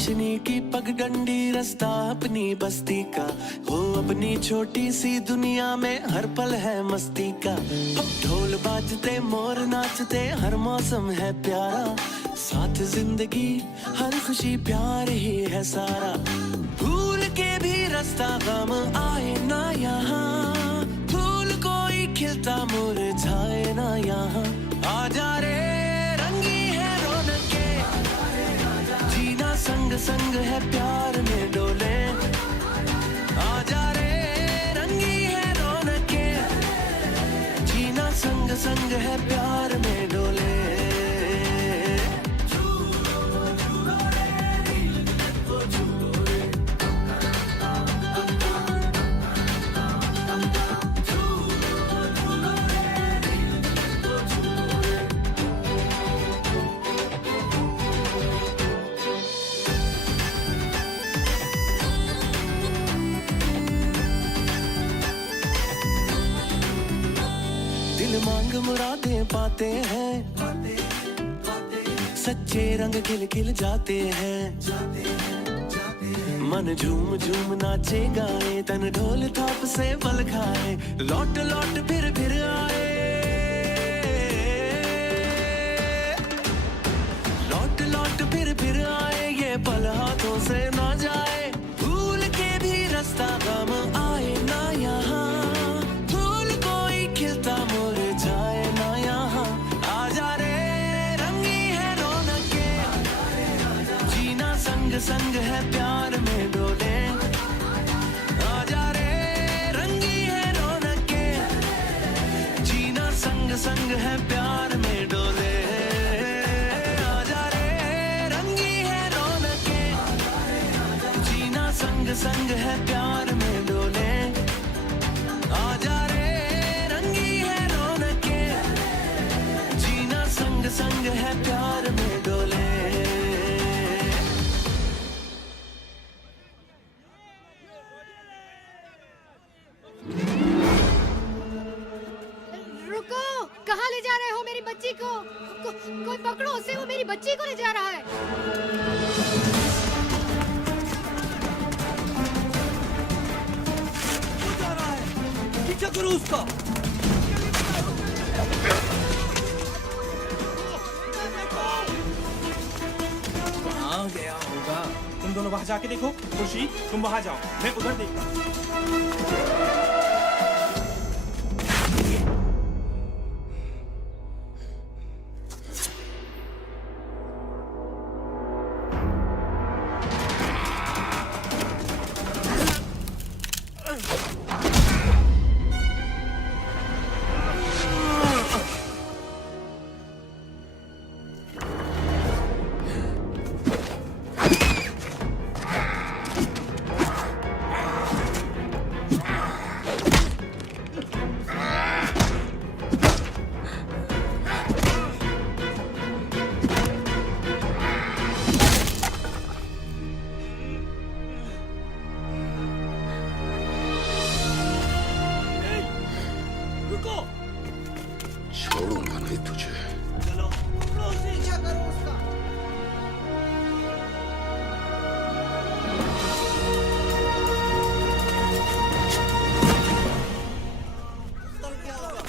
रोशनी की पगडंडी रास्ता अपनी बस्ती का, हो अपनी छोटी सी दुनिया में हर पल है मस्ती का। अब ढोल बाजते मोर नाचते हर मौसम है प्यारा, साथ जिंदगी हर खुशी प्यार ही है सारा। भूल के भी रास्ता गम आए ना यहाँ, फूल कोई खिलता मुरझाए ना यहाँ। आजा रे रंगी है रौनके, जीना संग संग है प्यार में डोले। आजा रे रंगी है रौनके, जीना संग संग है प्यार में डोले। दिल मांग मुरादें पाते हैं, सच्चे रंग खिल खिल जाते हैं। मन झूम झूम नाचे गाए, तन ढोल थाप से बल खाए। लौट लौट फिर आए, लौट लौट फिर आए, ये पल हाथों से ना जाए। भूल के भी रास्ता गम आए ना यहाँ, फूल कोई खिलता मुरझाए ना यहाँ। आजा रे रंगी है रौनके, जीना संग संग है प्यार में डोले। आजा रे रंगी है रौनके, जीना संग संग है प्यार में डोले। आजा रे रंगी है रौनके, जीना संग संग है प्यार में डोले। आजा रे रंगी है रौनके, जीना संग संग है प्यार में डोले। रुको, कहाँ ले जा रहे हो मेरी बच्ची को? कोई पकड़ो उसे, वो मेरी बच्ची को ले जा रहा है। वो जा रहा है, पीछा करो उसका। कहाँ गया होगा? तुम दोनों वहां जाके देखो। खुशी, तुम वहां जाओ, मैं उधर देखता हूँ। रुको, छोड़ूंगा नहीं तुझे। चलो पकड़ो उसे, पीछा करो उसका। तब क्या होगा?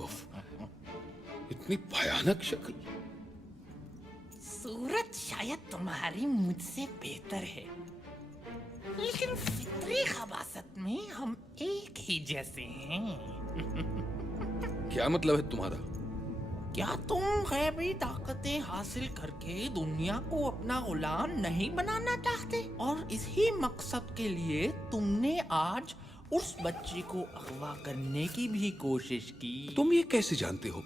उफ, इतनी भयानक शक्ल। सूरत शायद तुम्हारी मुझसे बेहतर है, लेकिन फितरी खबासत में हम एक ही जैसे हैं। क्या मतलब है तुम्हारा? क्या तुम गैबी ताकतें हासिल करके दुनिया को अपना गुलाम नहीं बनाना चाहते? और इसी मकसद के लिए तुमने आज उस बच्चे को अगवा करने की भी कोशिश की। तुम ये कैसे जानते हो?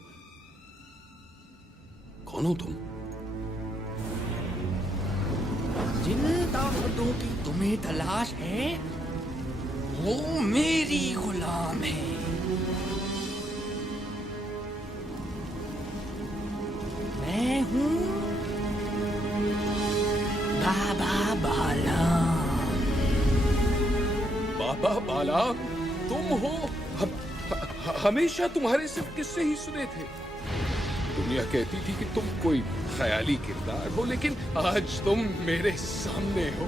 कौन हो तुम? जिन ताकतों की तुम्हें तलाश है वो मेरी गुलाम है। मैं हूँ बाबा बालाम। बाबा बाला तुम हो? हमेशा तुम्हारे सिर्फ किस्से ही सुने थे। दुनिया कहती थी कि तुम कोई ख्याली किरदार हो, लेकिन आज तुम मेरे सामने हो।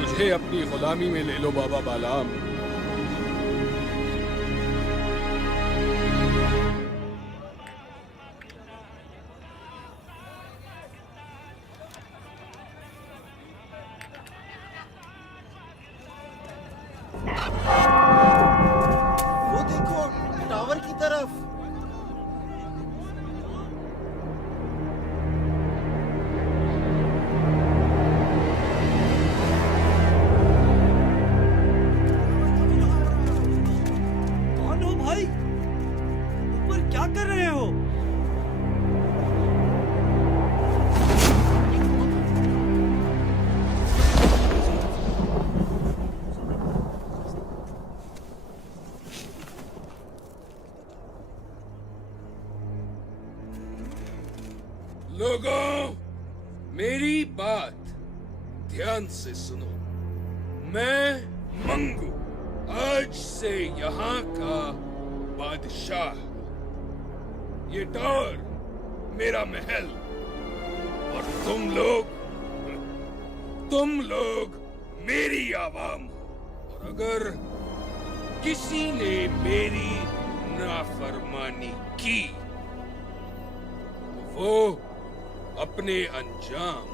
मुझे अपनी गुलामी में ले लो बाबा बालाम। वो देखो टावर की तरफ। कौन हो भाई? ऊपर क्या कर रहे हो? लोगों, मेरी बात ध्यान से सुनो। मैं मंगू आज से यहाँ का बादशाह। ये टावर मेरा महल, और तुम लोग मेरी आवाम हो। और अगर किसी ने मेरी नाफरमानी की तो वो अपने अंजाम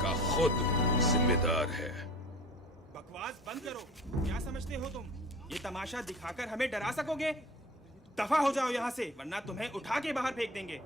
का खुद जिम्मेदार है। बकवास बंद करो। क्या समझते हो तुम? ये तमाशा दिखाकर हमें डरा सकोगे? दफा हो जाओ यहाँ से, वरना तुम्हें उठा के बाहर फेंक देंगे।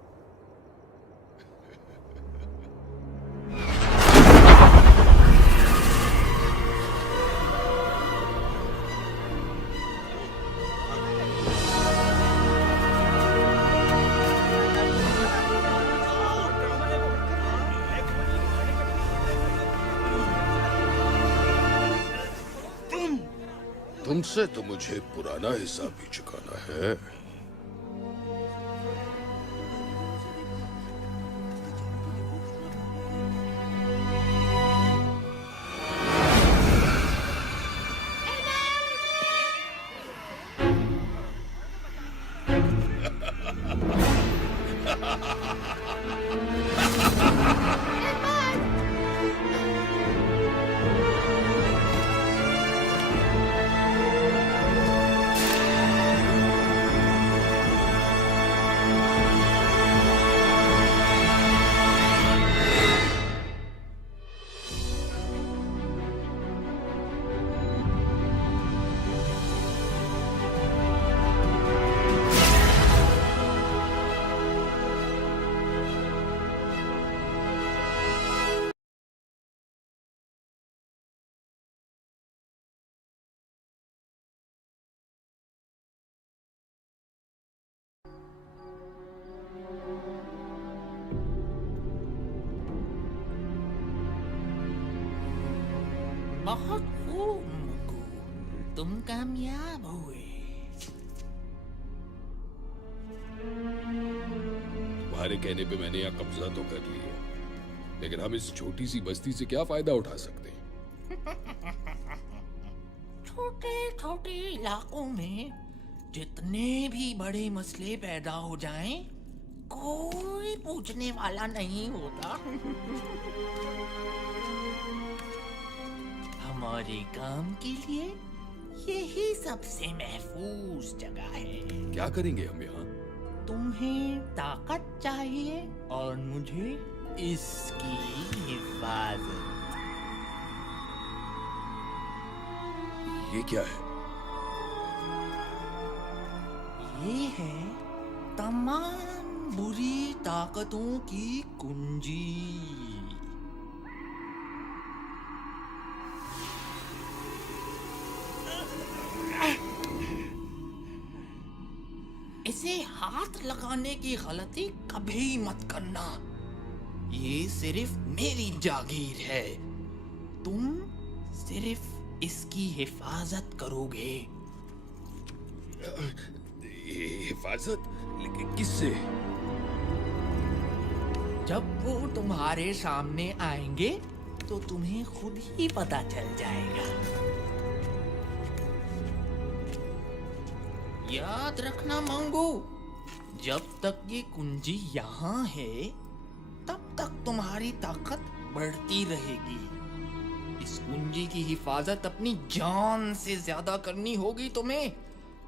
तुमसे तो मुझे पुराना हिसाब भी चुकाना है। बहुत खूब मंगू, तुम कामयाब हुए। तुम्हारे कहने पे मैंने यहाँ कब्जा तो कर लिया, लेकिन हम इस छोटी सी बस्ती से क्या फायदा उठा सकते हैं? छोटे छोटे इलाकों में जितने भी बड़े मसले पैदा हो जाएं, कोई पूछने वाला नहीं होता। हमारे काम के लिए यही सबसे महफूज जगह है। क्या करेंगे हम यहाँ? तुम्हें ताकत चाहिए और मुझे इसकी हिफाजत। ये क्या है? ये है तमाम बुरी ताकतों की कुंजी। इसे हाथ लगाने की गलती कभी मत करना। ये सिर्फ मेरी जागीर है। तुम सिर्फ इसकी हिफाजत करोगे। हिफाजत? लेकिन किससे? जब वो तुम्हारे सामने आएंगे तो तुम्हें खुद ही पता चल जाएगा। याद रखना मंगू, जब तक ये कुंजी यहाँ है तब तक तुम्हारी ताकत बढ़ती रहेगी। इस कुंजी की हिफाजत अपनी जान से ज्यादा करनी होगी तुम्हें,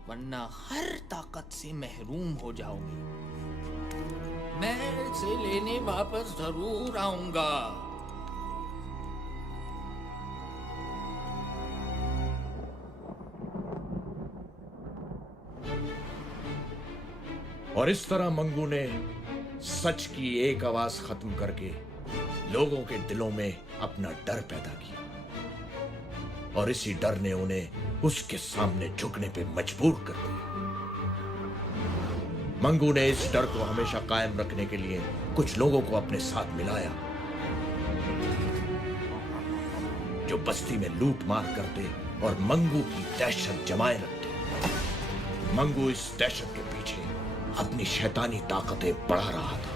वरना हर ताकत से महरूम हो जाओगे। मैं इसे लेने वापस जरूर आऊंगा। और इस तरह मंगू ने सच की एक आवाज खत्म करके लोगों के दिलों में अपना डर पैदा किया, और इसी डर ने उन्हें उसके सामने झुकने पे मजबूर कर दिया। मंगू ने इस डर को हमेशा कायम रखने के लिए कुछ लोगों को अपने साथ मिलाया, जो बस्ती में लूट मार करते और मंगू की दहशत जमाए रखते। मंगू इस दहशत के पीछे अपनी शैतानी ताकतें बढ़ा रहा था।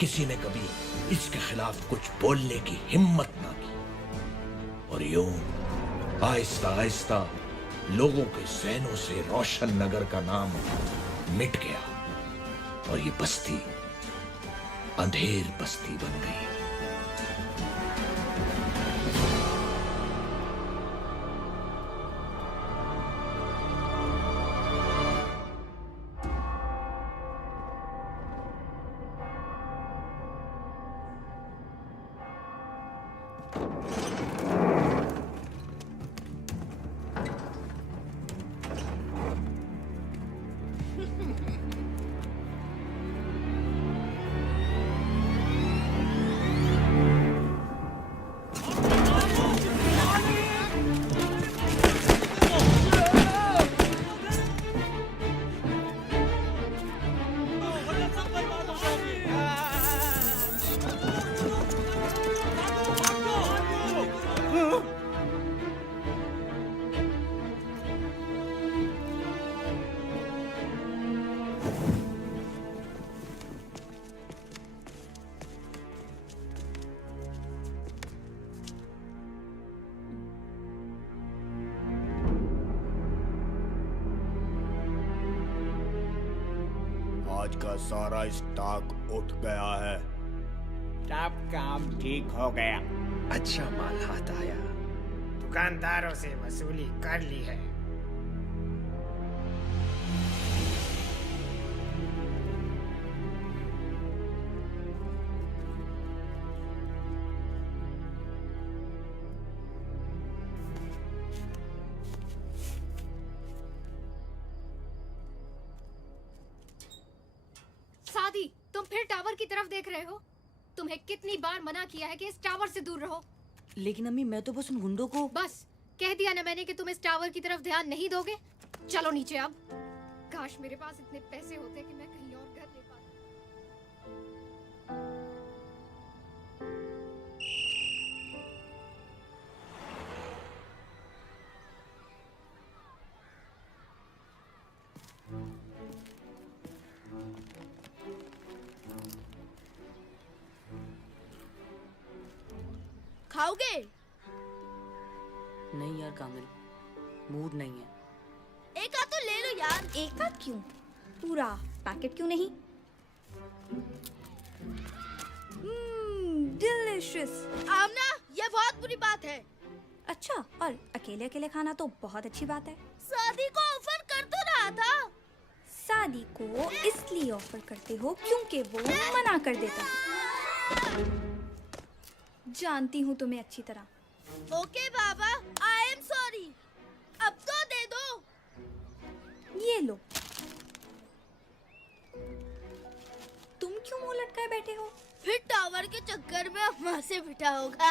किसी ने कभी इसके खिलाफ कुछ बोलने की हिम्मत ना की, और यूं आहिस्ता आहिस्ता लोगों के ज़हनों से रोशन नगर का नाम मिट गया, और ये बस्ती अंधेर बस्ती बन गई। आज का सारा स्टॉक उठ गया है। सब काम ठीक हो गया। अच्छा माल हाथ आया। दुकानदारों से वसूली कर ली है। सादी, तुम फिर टावर की तरफ देख रहे हो? तुम्हें कितनी बार मना किया है कि इस टावर से दूर रहो। लेकिन अम्मी, मैं तो बस उन गुंडों को। बस कह दिया ना मैंने कि तुम इस टावर की तरफ ध्यान नहीं दोगे। चलो नीचे अब। काश मेरे पास इतने पैसे होते कि मैं कहीं और घर ले पाता। खाओगे? नहीं यार कामिल, मूड नहीं है। एक आध तो ले लो यार। एक आध क्यों, पूरा पैकेट क्यों नहीं? डिलिशियस। आमना, ये बहुत बुरी बात है। अच्छा, और अकेले अकेले खाना तो बहुत अच्छी बात है। शादी को ऑफर कर तो रहा था। शादी को इसलिए ऑफर करते हो क्योंकि वो मना कर देता है। जानती हूँ तुम्हें अच्छी तरह। Okay Baba, I am sorry. अब तो दे दो। ये लो। तुम क्यों मुंह लटकाए बैठे हो? फिर टावर के चक्कर में अम्मा से पिटा होगा।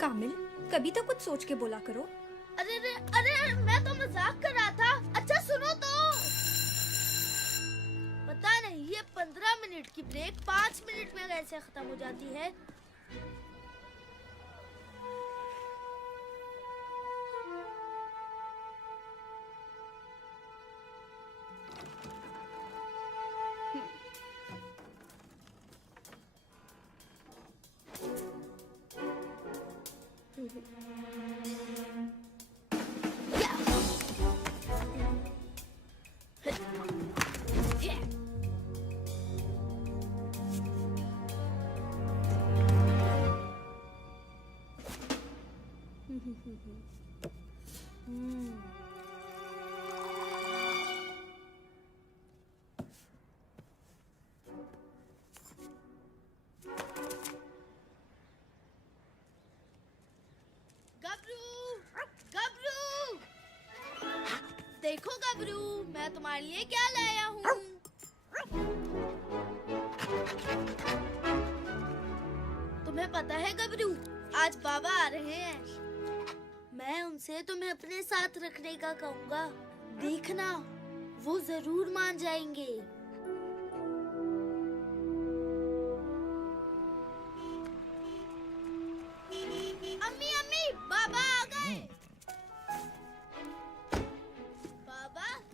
कामिल, कभी तो कुछ सोच के बोला करो। अरे, मैं तो मजाक कर रहा था। अच्छा सुनो तो। पता नहीं ये 15 मिनट की ब्रेक 5 मिनट में कैसे खत्म हो जाती है। देखो गबरू, मैं तुम्हारे लिए क्या लाया हूँ। तुम्हें पता है गबरू, आज बाबा आ रहे हैं। मैं उनसे तुम्हें अपने साथ रखने का कहूँगा। देखना, वो जरूर मान जाएंगे। अम्मी अम्मी, बाबा आ गए।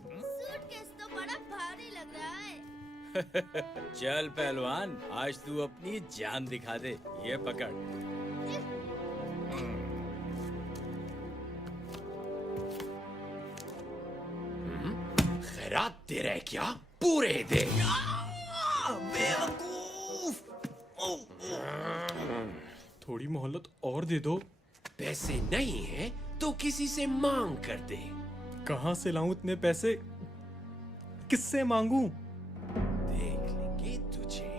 सूटकेस तो बड़ा भारी लग रहा है। चल पहलवान, आज तू अपनी जान दिखा दे। ये पकड़। खैरात दे रहे क्या? पूरे दे। थोड़ी मोहलत और दे दो। पैसे नहीं है तो किसी से मांग कर दे। कहाँ से लाऊं इतने पैसे? किससे मांगू? देख लेंगे तुझे।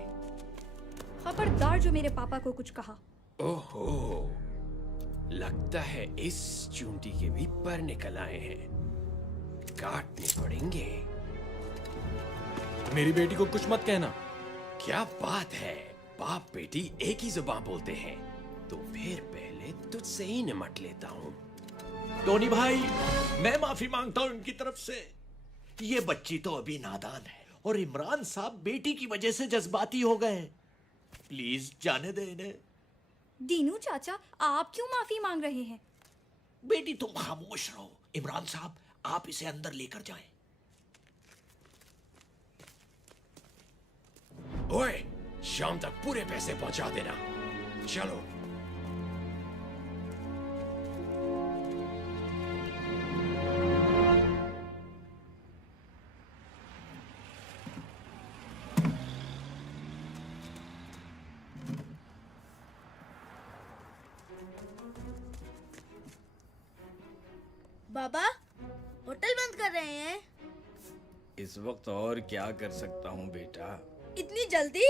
खबरदार जो मेरे पापा को कुछ कहा। ओहो, लगता है इस चूंटी के भी पर निकल आए हैं। काटने पड़ेंगे। मेरी बेटी को कुछ मत कहना। क्या बात है, बाप बेटी एक ही जुबान बोलते हैं। तो फिर पहले तुझसे ही निमट लेता हूँ। टोनी भाई, मैं माफी मांगता हूँ इनकी तरफ से। ये बच्ची तो अभी नादान है और इमरान साहब बेटी की वजह से जज्बाती हो गए। प्लीज जाने दे इन्हें। दीनू चाचा, आप क्यों माफी मांग रहे हैं? बेटी तुम खामोश रहो। इमरान साहब, आप इसे अंदर लेकर जाएं। ओए, शाम तक पूरे पैसे पहुंचा देना। चलो। बाबा, होटल बंद कर रहे हैं। इस वक्त और क्या कर सकता हूँ बेटा? इतनी जल्दी?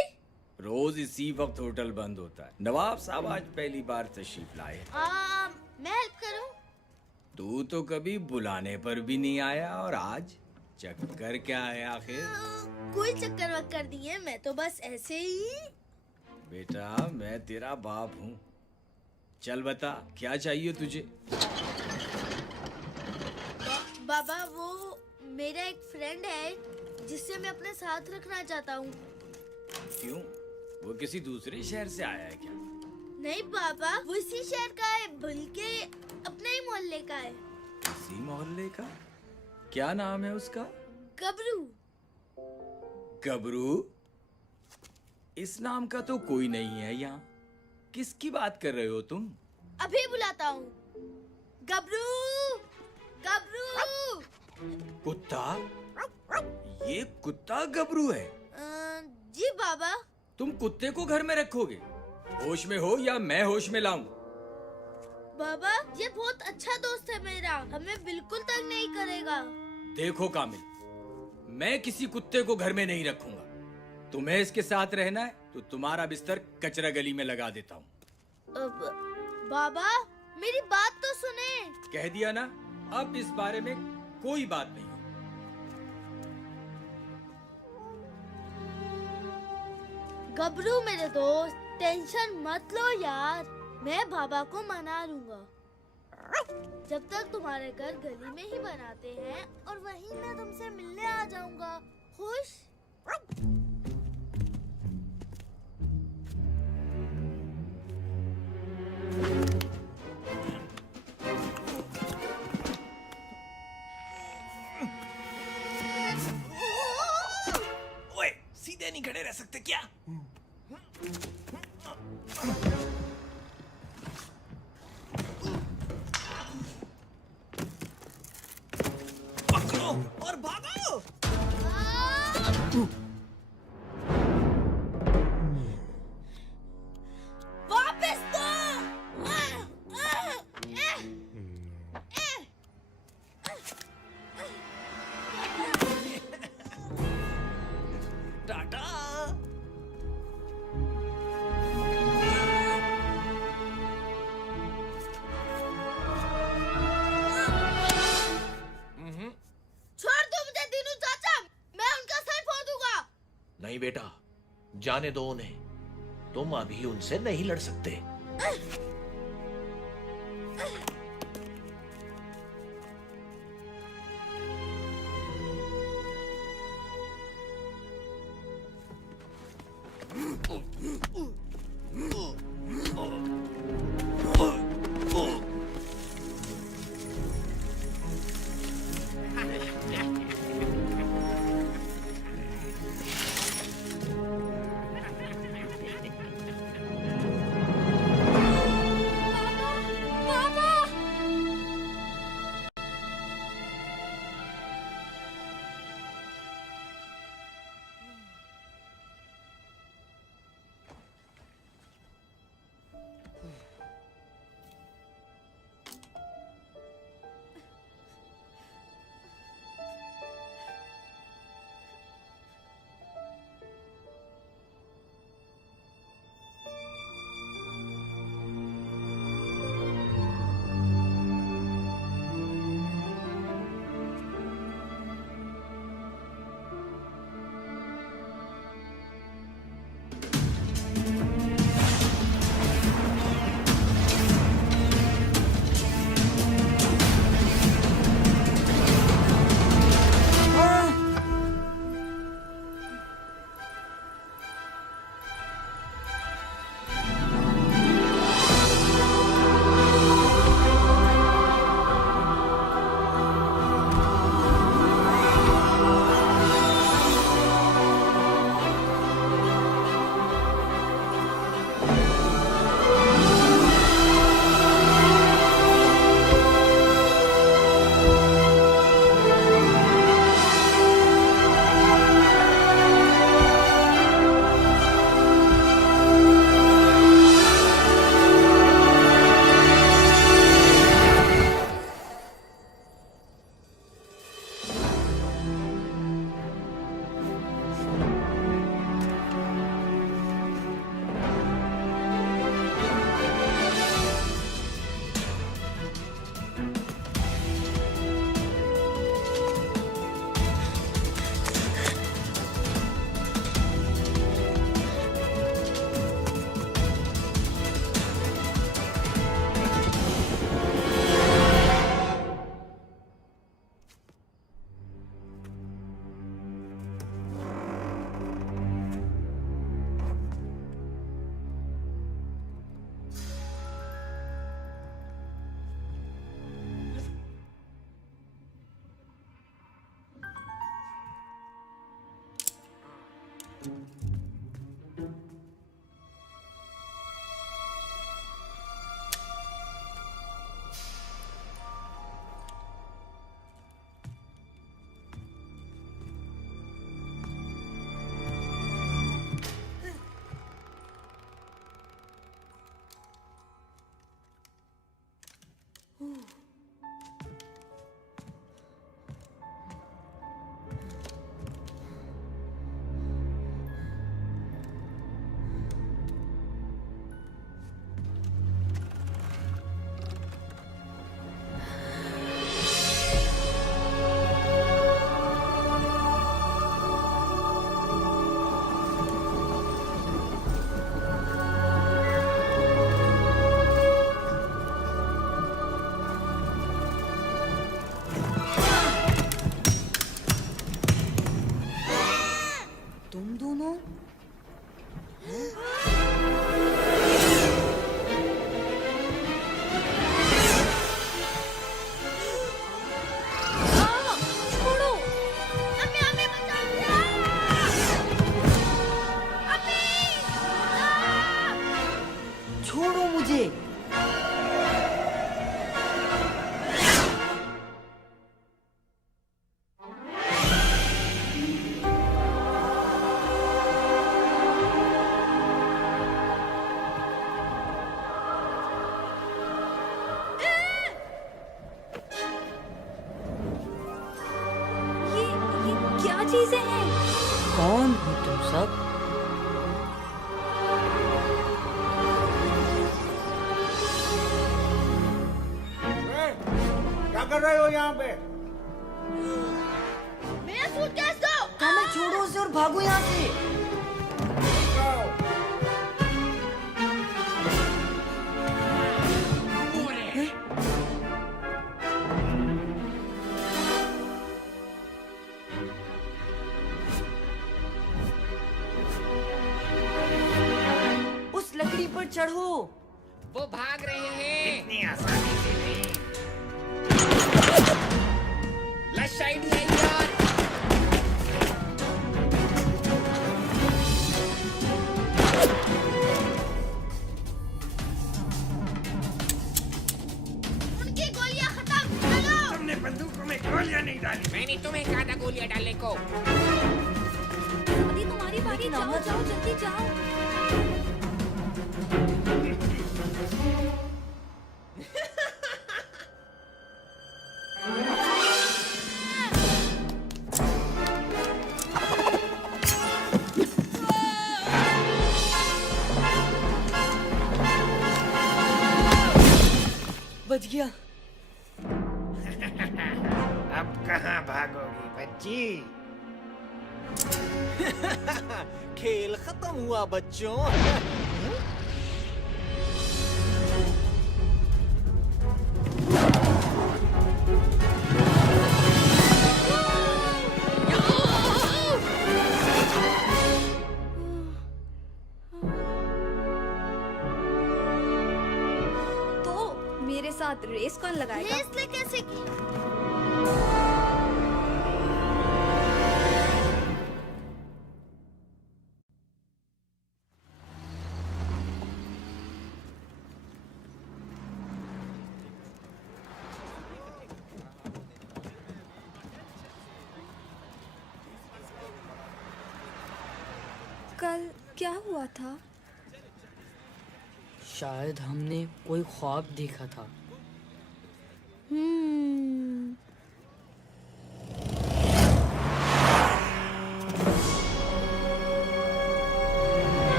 रोज इसी वक्त होटल बंद होता है। नवाब साहब आज पहली बार तशरीफ लाए। मैं हेल्प करूं? तू तो कभी बुलाने पर भी नहीं आया, और आज चक्कर क्या है आखिर? कोई चक्कर वक्कर नहीं है, मैं तो बस ऐसे ही। बेटा, मैं तेरा बाप हूँ। चल बता, क्या चाहिए तुझे? बाबा, वो मेरा एक फ्रेंड है जिससे मैं अपने साथ रखना चाहता हूँ। क्यों? वो किसी दूसरे शहर से आया है क्या? नहीं बाबा, वो इसी शहर का है, बल्कि अपने ही मोहल्ले का है। इसी मोहल्ले का? क्या नाम है उसका? गबरू। गबरू? इस नाम का तो कोई नहीं है यहाँ। किसकी बात कर रहे हो तुम? अभी बुलाता हूँ। गबरू, गबरू। कुत्ता? ये कुत्ता गबरू है? जी बाबा। तुम कुत्ते को घर में रखोगे? होश में हो या मैं होश में लाऊं? बाबा, ये बहुत अच्छा दोस्त है मेरा, हमें बिल्कुल तंग नहीं करेगा। देखो कामिल, मैं किसी कुत्ते को घर में नहीं रखूंगा। तुम्हें इसके साथ रहना है तो तुम्हारा बिस्तर कचरा गली में लगा देता हूँ। बाबा, मेरी बात तो सुने। कह दिया ना, अब इस बारे में कोई बात नहीं। गबरू मेरे दोस्त, टेंशन मत लो यार, मैं बाबा को मना लूंगा। जब तक तुम्हारे घर गली में ही बनाते हैं और वहीं मैं तुमसे मिलने आ जाऊंगा। खुश? ओए, सीधे नहीं खड़े रह सकते क्या? पकड़ो और भागो। वापस दो। टाटा। छोड़ दो मुझे दीनू चाचा, मैं उनका सर फोड़ दूंगा। नहीं बेटा, जाने दो उन्हें, तुम अभी उनसे नहीं लड़ सकते। चीजें हैं? कौन हो तुम सब? क्या कर रहे हो यहाँ पे? मेरा सूटकेस दो। मैं छोड़ो उसे और भागो यहाँ से। उस लकड़ी पर चढ़ो। वो भाग रहे हैं। इतनी आसानी से नहीं। लश आइडिया यार। उनकी गोलियां खत्म। चलो। तुमने बंदूकों में गोलियां नहीं डाली। मैंने तुम्हें कहा था गोलियां डालने को। दादी तुम्हारी बारी, जाओ जाओ जल्दी जाओ। बच गया। अब कहाँ भागोगी बच्ची? खेल खत्म हुआ बच्चों। तो मेरे साथ रेस कौन लगाएगा? रेस ले कैसे की? कल क्या हुआ था? शायद हमने कोई ख्वाब देखा था।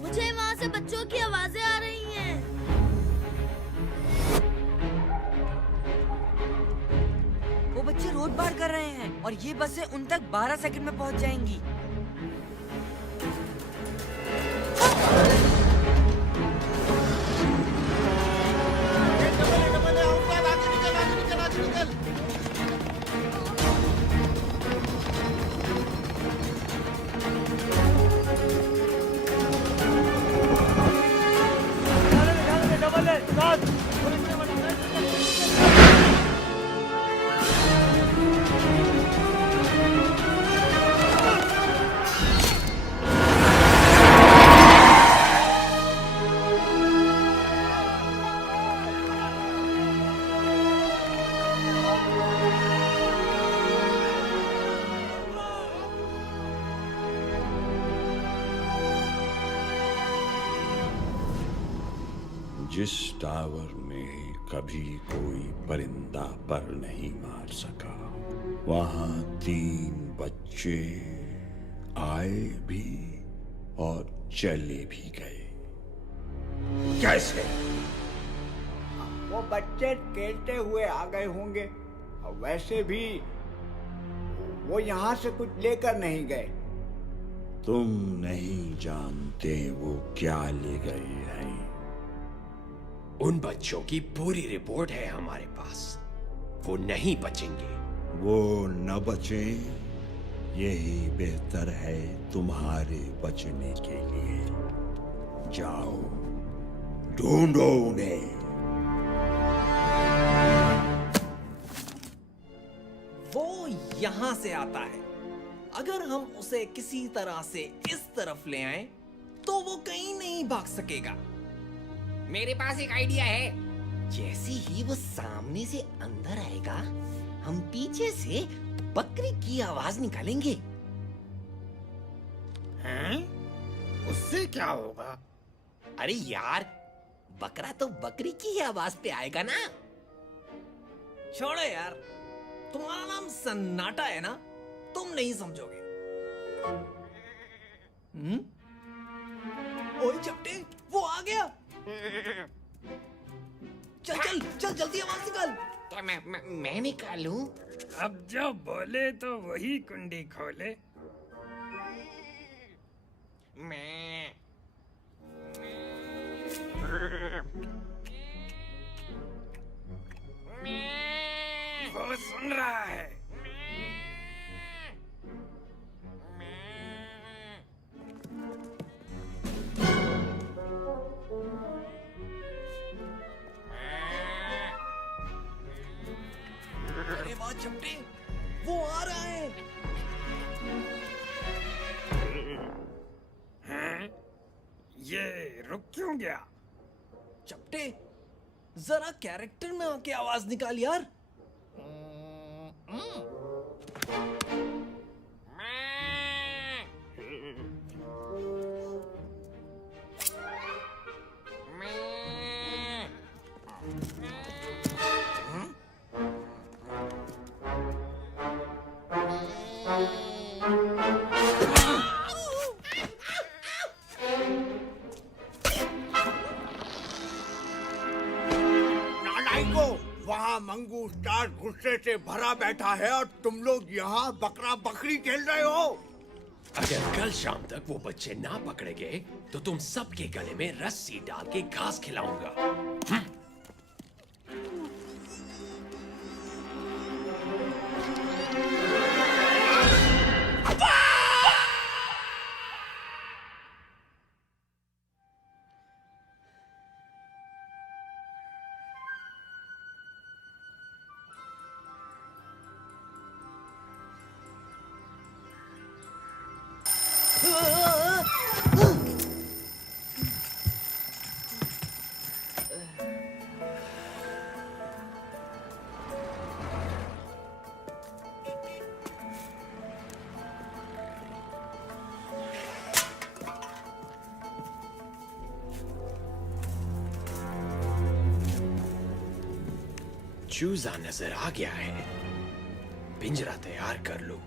मुझे वहाँ से बच्चों की आवाजें आ रही हैं। वो बच्चे रोड पार कर रहे हैं और ये बसें उन तक 12 सेकंड में पहुंच जाएंगी। जिस टावर में कभी कोई परिंदा पर नहीं मार सका, वहां 3 बच्चे आए भी और चले भी गए। कैसे? वो बच्चे खेलते हुए आ गए होंगे। और वैसे भी वो यहाँ से कुछ लेकर नहीं गए। तुम नहीं जानते वो क्या ले गए हैं। उन बच्चों की पूरी रिपोर्ट है हमारे पास। वो नहीं बचेंगे। वो न बचे, यही बेहतर है तुम्हारे बचने के लिए। जाओ, ढूंढो उन्हें। वो यहाँ से आता है। अगर हम उसे किसी तरह से इस तरफ ले आए तो वो कहीं नहीं भाग सकेगा। मेरे पास एक आइडिया है। जैसे ही वो सामने से अंदर आएगा, हम पीछे से बकरी की आवाज निकालेंगे। हैं? उससे क्या होगा? अरे यार, बकरा तो बकरी की ही आवाज पे आएगा ना। छोड़ो यार, तुम्हारा नाम सन्नाटा है ना, तुम नहीं समझोगे। ओए चपटे, वो आ गया। चल चल चल, जल्दी आवाज निकाल। क्या मैं निकालूं? अब जो बोले तो वही कुंडी खोले। मैं वो सुन रहा है। अरे वाह चपटे, वो आ रहा है। हैं? ये रुक क्यों गया? चपटे, जरा कैरेक्टर में आके आवाज निकाल यार। नालायको, वहाँ मंगू स्टार गुस्से से भरा बैठा है और तुम लोग यहाँ बकरा बकरी खेल रहे हो। अगर कल शाम तक वो बच्चे ना पकड़े गए तो तुम सबके गले में रस्सी डाल के घास खिलाऊंगा। चूजा नजर आ गया है, पिंजरा तैयार कर लो।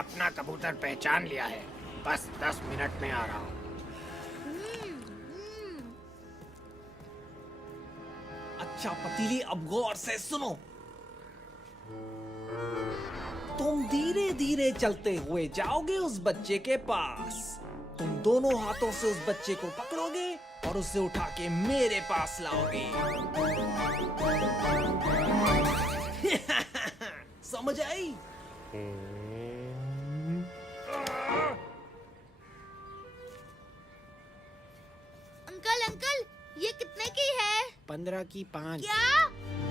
अपना कबूतर पहचान लिया है, बस 10 मिनट में आ रहा हूँ। अच्छा पतीली, अब गौर से सुनो। तुम धीरे धीरे चलते हुए जाओगे उस बच्चे के पास। तुम दोनों हाथों से उस बच्चे को पकड़ोगे और उसे उठा के मेरे पास लाओगे। समझ आई? अंकल अंकल, ये कितने की है? 15 की 5। क्या?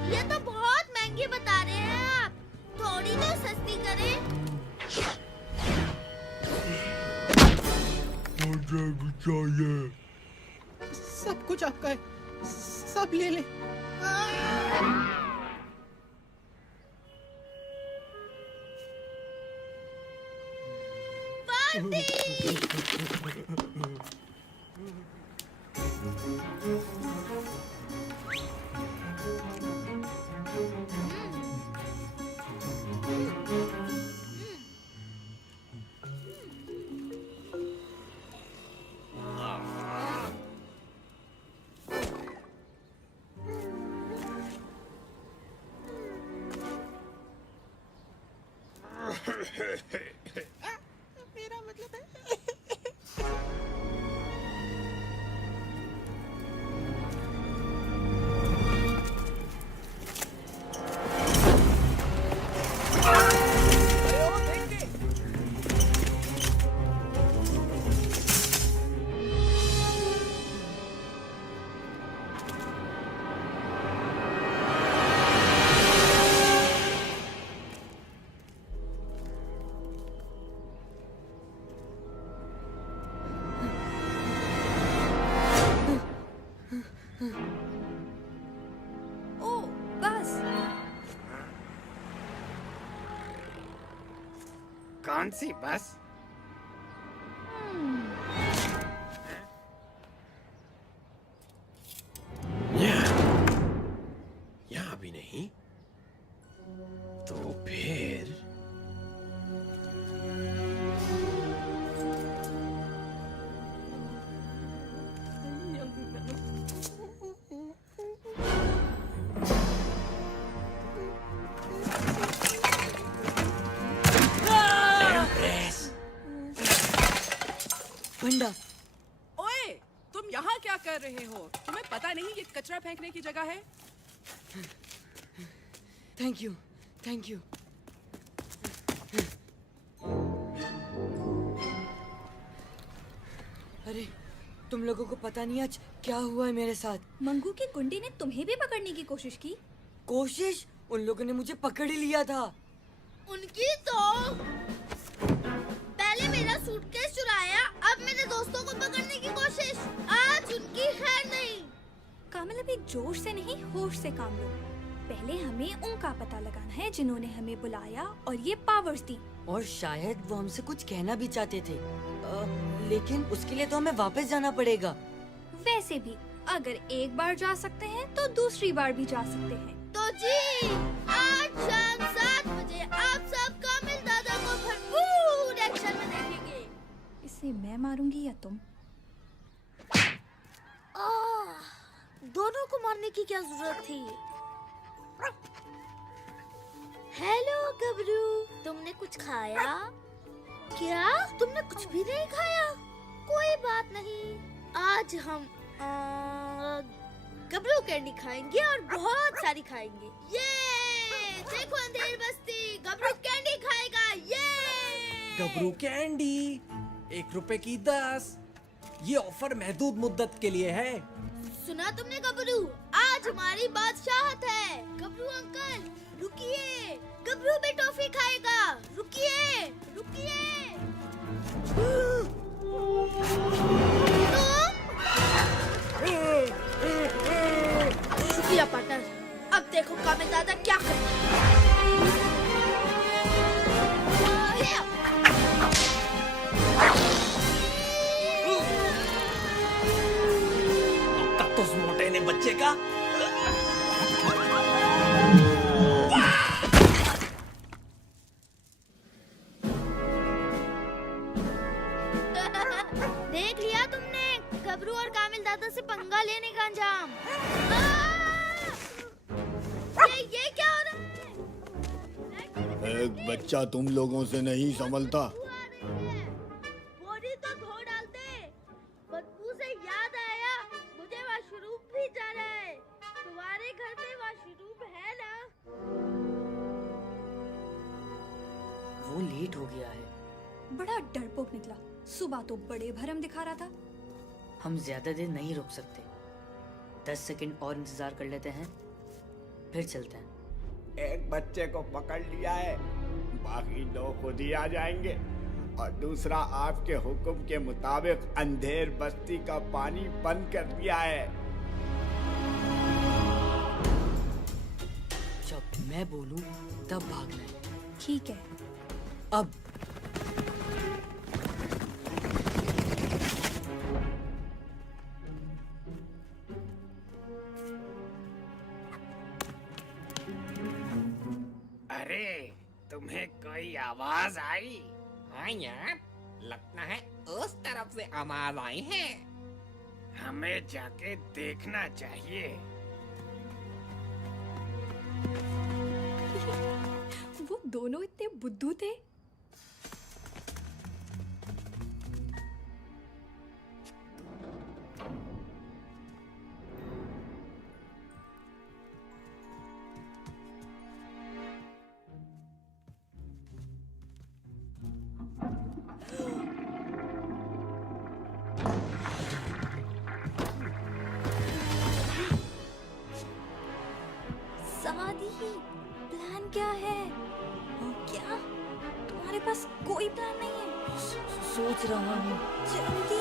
ये तो बहुत महंगी बता रहे हैं आप। थोड़ी तो सस्ती करें। चाहिए। सब कुछ आपका है, सब ले ले। मेरा मतलब है कौन सी बस? यहाँ भी नहीं तो फिर बंडा, ओए, तुम यहाँ क्या कर रहे हो? तुम्हें पता नहीं ये कचरा फेंकने की जगह है? Thank you, thank you. अरे, तुम लोगों को पता नहीं आज क्या हुआ है मेरे साथ। मंगू की गुंडी ने तुम्हें भी पकड़ने की कोशिश की। कोशिश? उन लोगों ने मुझे पकड़ ही लिया था। उनकी तो पहले मेरा सूटकेस चुराया, अब मेरे दोस्तों को पकड़ने की कोशिश। आज उनकी खैर नहीं। कामिल, अभी जोश से नहीं होश से काम लो। पहले हमें उनका पता लगाना है जिन्होंने हमें बुलाया और ये पावर्स दी। और शायद वो हमसे कुछ कहना भी चाहते थे, लेकिन उसके लिए तो हमें वापस जाना पड़ेगा। वैसे भी अगर एक बार जा सकते हैं तो दूसरी बार भी जा सकते हैं। तो जी, आज शाम 7 बजे आप सब कामिल दादा को भरपूर एक्शन में देखेंगे। इसे मैं मारूंगी या तुम? दोनों को मारने की क्या जरूरत थी? हेलो गबरू, तुमने कुछ खाया? क्या तुमने कुछ भी नहीं खाया? कोई बात नहीं, आज हम गबरू कैंडी खाएंगे और बहुत सारी खाएंगे। ये देखो अंधेर बस्ती, गबरू कैंडी खाएगा। ये गबरू कैंडी 1 रुपए की 10। ये ऑफर महदूद मुद्दत के लिए है। सुना तुमने गबरू? आज हमारी बादशाहत है। गबरू अंकल रुकिए, गबरू भी टॉफी खाएगा। रुकिए रुकिए। शुक्रिया पार्टनर, अब देखो कामिल दादा क्या करते हैं। तब तो उस मोटे ने बच्चे का देख लिया तुमने गबरू और कामिल दादा से पंगा लेने का अंजाम। ये क्या हो रहा है? एक बच्चा तुम लोगों से नहीं संभलता। बोरी तो धो डालते। बदबू से याद आया, मुझे वॉशरूम भी जाना है। तुम्हारे घर में वॉशरूम है ना? वो लेट हो गया है। बड़ा डरपोक निकला। सुबह तो बड़े भरम दिखा रहा था। हम ज्यादा देर नहीं रुक सकते। 10 सेकंड और इंतजार कर लेते हैं, फिर चलते हैं। एक बच्चे को पकड़ लिया है, बाकी 2 खुद ही आ जाएंगे। और दूसरा, आपके हुक्म के मुताबिक अंधेर बस्ती का पानी बंद कर दिया है। जब मैं बोलूं तब भागना है। ठीक है। अब अरे, तुम्हें कोई आवाज आई? हाँ यार, लगता है उस तरफ से आवाज आई है। हमें जाके देखना चाहिए। वो दोनों इतने बुद्धू थे। समाधि, प्लान क्या है? क्या तुम्हारे पास कोई प्लान नहीं है? सोच रहा हूँ। जल्दी।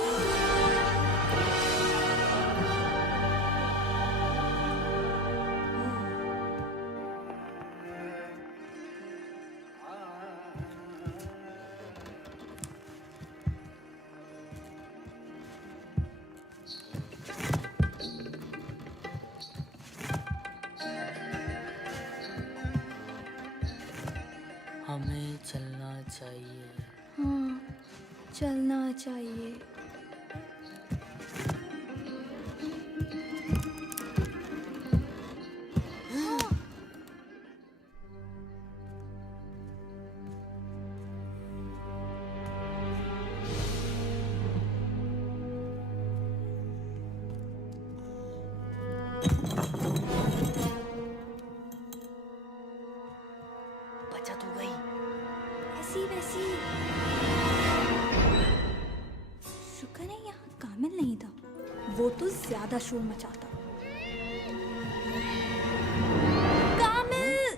चलना चाहिए। बचत हो गई। ऐसी वैसी। शुक्र है यहाँ कामिल नहीं था, वो तो ज्यादा शोर मचाता। कामिल!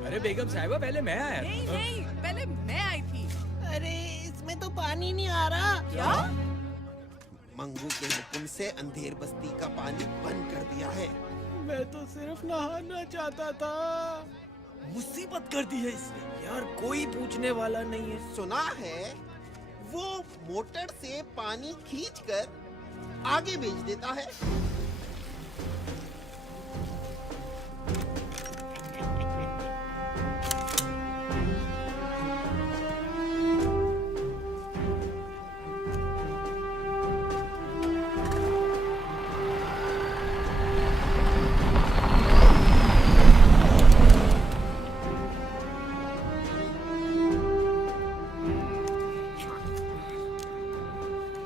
अरे बेगम साहिबा, पहले मैं आया नहीं था। नहीं, पहले मैं आई थी। अरे इसमें तो पानी नहीं आ रहा। क्या? मंगू के हुक्म से अंधेर बस्ती का पानी बंद कर दिया है। मैं तो सिर्फ नहाना चाहता था। मुसीबत कर दी है इसने। यार कोई पूछने वाला नहीं है। सुना है वो मोटर से पानी खींचकर आगे भेज देता है।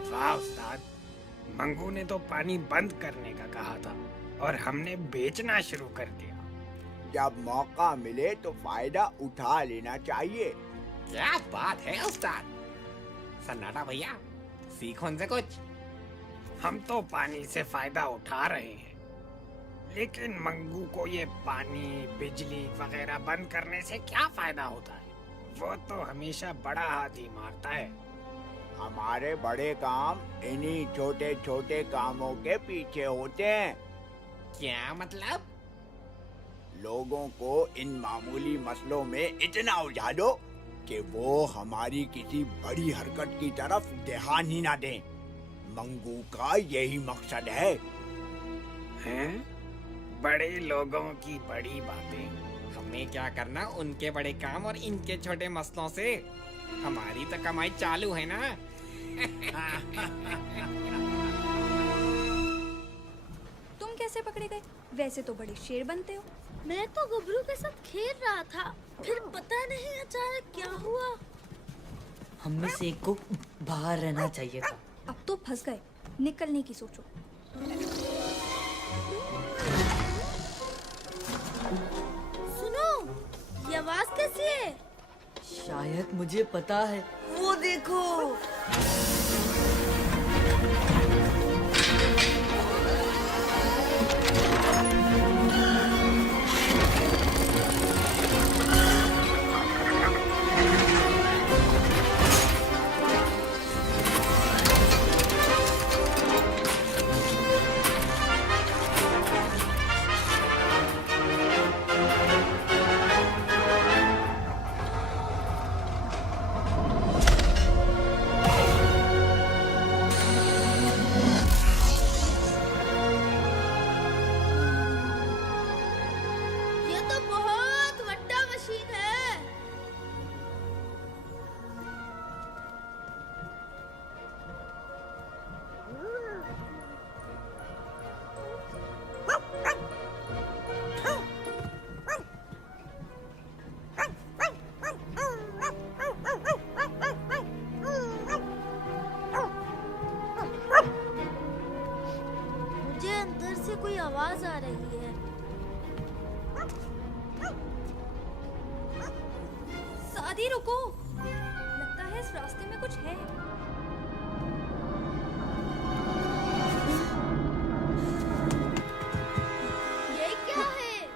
वाह उस्ताद, मंगू ने तो पानी बंद करने का कहा था और हमने बेचना शुरू कर दिया। जब मौका मिले तो फायदा उठा लेना चाहिए। क्या बात है उस्ताद। सन्नाटा भैया, सीखो उनसे कुछ। हम तो पानी से फायदा उठा रहे हैं, लेकिन मंगू को ये पानी, बिजली वगैरह बंद करने से क्या फायदा होता है? वो तो हमेशा बड़ा हाथ ही मारता है। हमारे बड़े काम इन्हीं छोटे छोटे कामों के पीछे होते हैं। क्या मतलब? लोगों को इन मामूली मसलों में इतना उलझा दो कि वो हमारी किसी बड़ी हरकत की तरफ ध्यान ही ना दें। मंगू का यही मकसद है। हैं? बड़े लोगों की बड़ी बातें। हमें क्या करना उनके बड़े काम और इनके छोटे मसलों से। हमारी तो कमाई चालू है ना। तुम कैसे पकड़े गए? वैसे तो बड़े शेर बनते हो। मैं तो गबरू के साथ खेल रहा था, फिर पता नहीं अचानक क्या हुआ। हम में से एक को बाहर रहना चाहिए था। अब तो फंस गए, निकलने की सोचो। सुनो, ये आवाज कैसी है? शायद मुझे पता है। वो देखो। ये तो बहुत बड़ा मशीन है। मुझे अंदर से कोई आवाज आ रही है। सादी रुको, लगता है इस रास्ते में कुछ है। ये क्या है?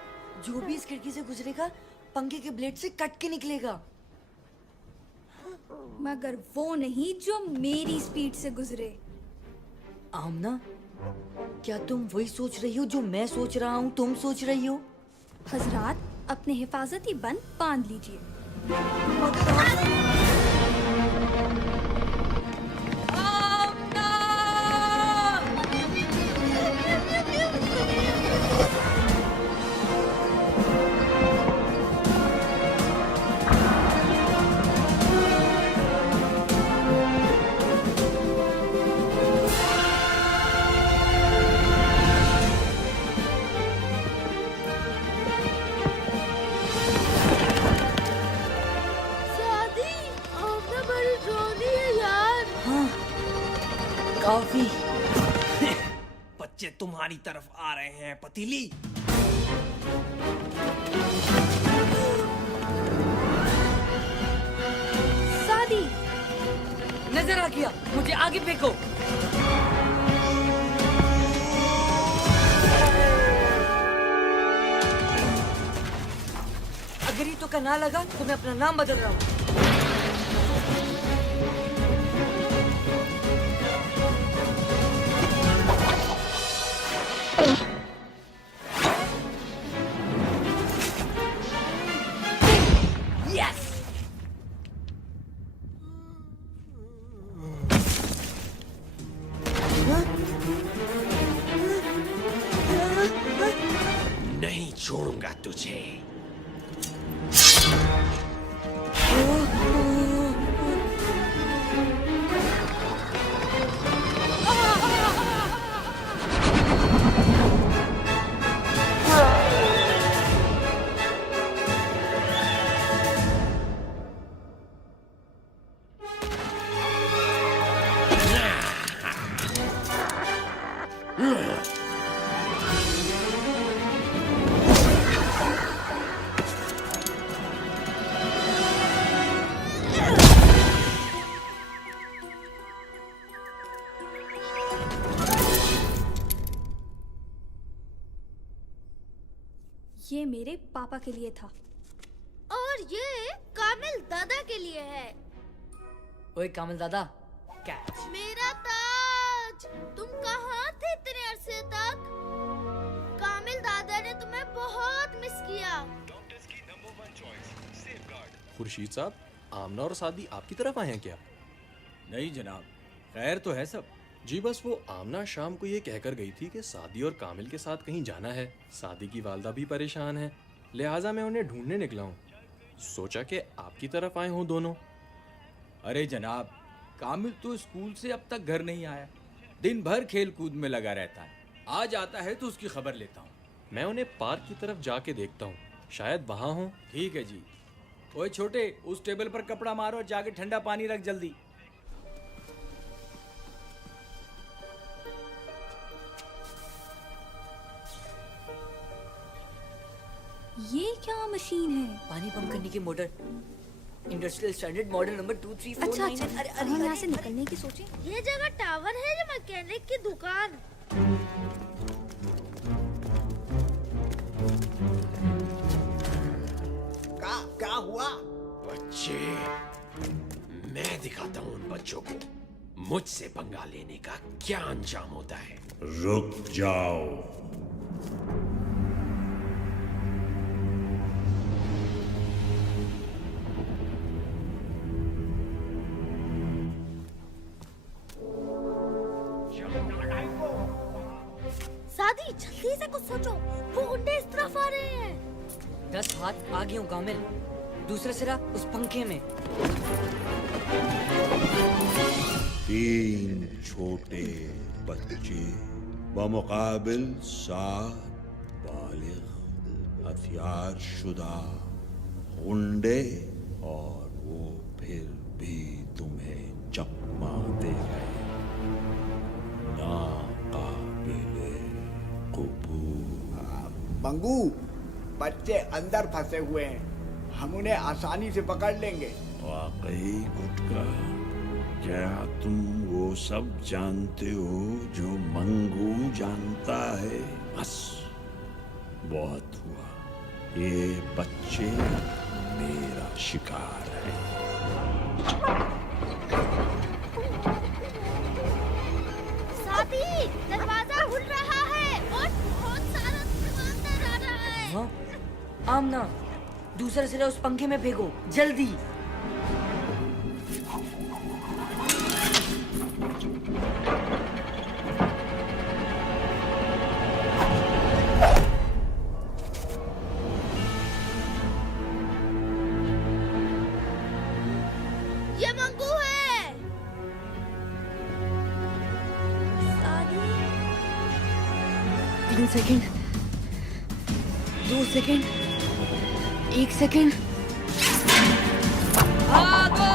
जो भी इस खिड़की से गुजरेगा पंखे के ब्लेड से कट के निकलेगा। मगर वो नहीं जो मेरी स्पीड से गुजरे। आमना, क्या तुम वही सोच रही हो जो मैं सोच रहा हूँ तुम सोच रही हो? हजरात, अपने हिफाजती बंद बांध लीजिए। शादी आपने बड़ी ड्रोनी है यार। हाँ, काफी। बच्चे तुम्हारी तरफ आ रहे हैं पतीली। शादी नजर आ गया, मुझे आगे फेंको। अगर ये तो का ना लगा तो मैं अपना नाम बदल रहा हूँ। नहीं छोड़ूंगा तुझे। ये मेरे पापा के लिए था। और ये कामिल दादा के लिए है। ओए कामिल दादा, कैच। मेरा ताज, तुम कहाँ थे इतने अरसे तक? कामिल दादा ने तुम्हें बहुत मिस किया। खुर्शीद साहब, आमना और सादी आपकी तरफ आए हैं क्या? नहीं जनाब, खैर तो है सब। जी बस वो आमना शाम को ये कहकर गई थी कि सादी और कामिल के साथ कहीं जाना है। सादी की वालदा भी परेशान है, लिहाजा मैं उन्हें ढूंढने निकला हूँ। सोचा कि आपकी तरफ आए हों दोनों। अरे जनाब, कामिल तो स्कूल से अब तक घर नहीं आया। दिन भर खेल कूद में लगा रहता है। आज आता है तो उसकी खबर लेता हूँ। मैं उन्हें पार्क की तरफ जाके देखता हूँ, शायद वहाँ हों। ठीक है जी। ओए छोटे, उस टेबल पर कपड़ा मारो और जाके ठंडा पानी रख जल्दी। ये क्या मशीन है? पानी पंप करने की motor. Industrial standard model number 2349। अच्छा अच्छा, अरे हम यहाँ से निकलने की सोचे। ये जगह टावर है या मैकेनिक की दुकान? क्या हुआ? बच्चे, मैं दिखाता हूँ उन बच्चों को मुझसे पंगा लेने का क्या अंजाम होता है। रुक जाओ। सादी, जल्दी से कुछ सोचो, वो गुंडे इस तरफ आ रहे हैं। 10 हाथ आगे हूँ कामिल, दूसरा सिरा उस पंखे में। 3 छोटे बच्चे बमुकाबिल 7 बालिग हथियार शुदा गुंडे, और वो फिर भी तुम्हें चकमा दे गए। नाकाबिले कबूल। मंगू, बच्चे अंदर फंसे हुए हैं, हम उन्हें आसानी से पकड़ लेंगे। वाकई गुटका, क्या तुम वो सब जानते हो जो मंगू जानता है? बस बहुत हुआ, ये बच्चे मेरा शिकार है। दूसरा सिरा उस पंखे में फेंको, जल्दी। ये मंगू है। 3 सेकंड, 2 सेकंड, 1 सेकंड। भागो!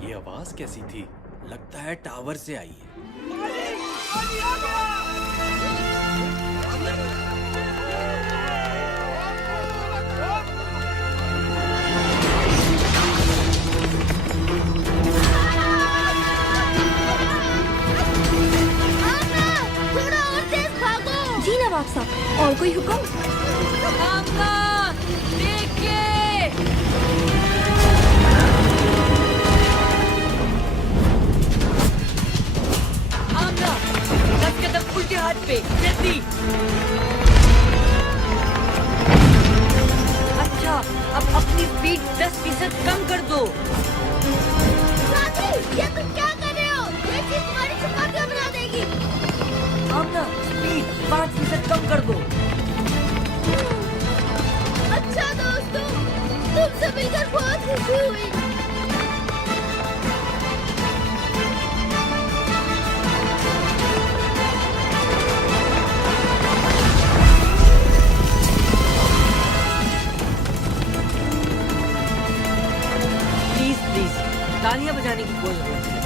ये आवाज कैसी थी? लगता है टावर से आई है। थोड़ा और तेज भागो। जी नवाब साहब, और कोई हुक्म? आमना, 10 कदम उल्टे हाथ पे, जल्दी। अच्छा, अब अपनी स्पीड 10% कम कर दो। साथी, ये तुम क्या कर रहे हो? ये चीज तुम्हारी चपातियां बना देगी। आमना, स्पीड 5% कम कर दो। अच्छा दोस्तों, तुमसे मिलकर बहुत खुशी हुई। प्लीज प्लीज, तालियां बजाने की कोई जरूरत नहीं।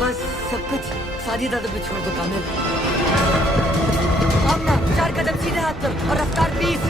बस सब कुछ सादी दादा पे छोड़ दो कामिल। अब ना 4 कदम सीधे हाथ पर और रफ्तार 20।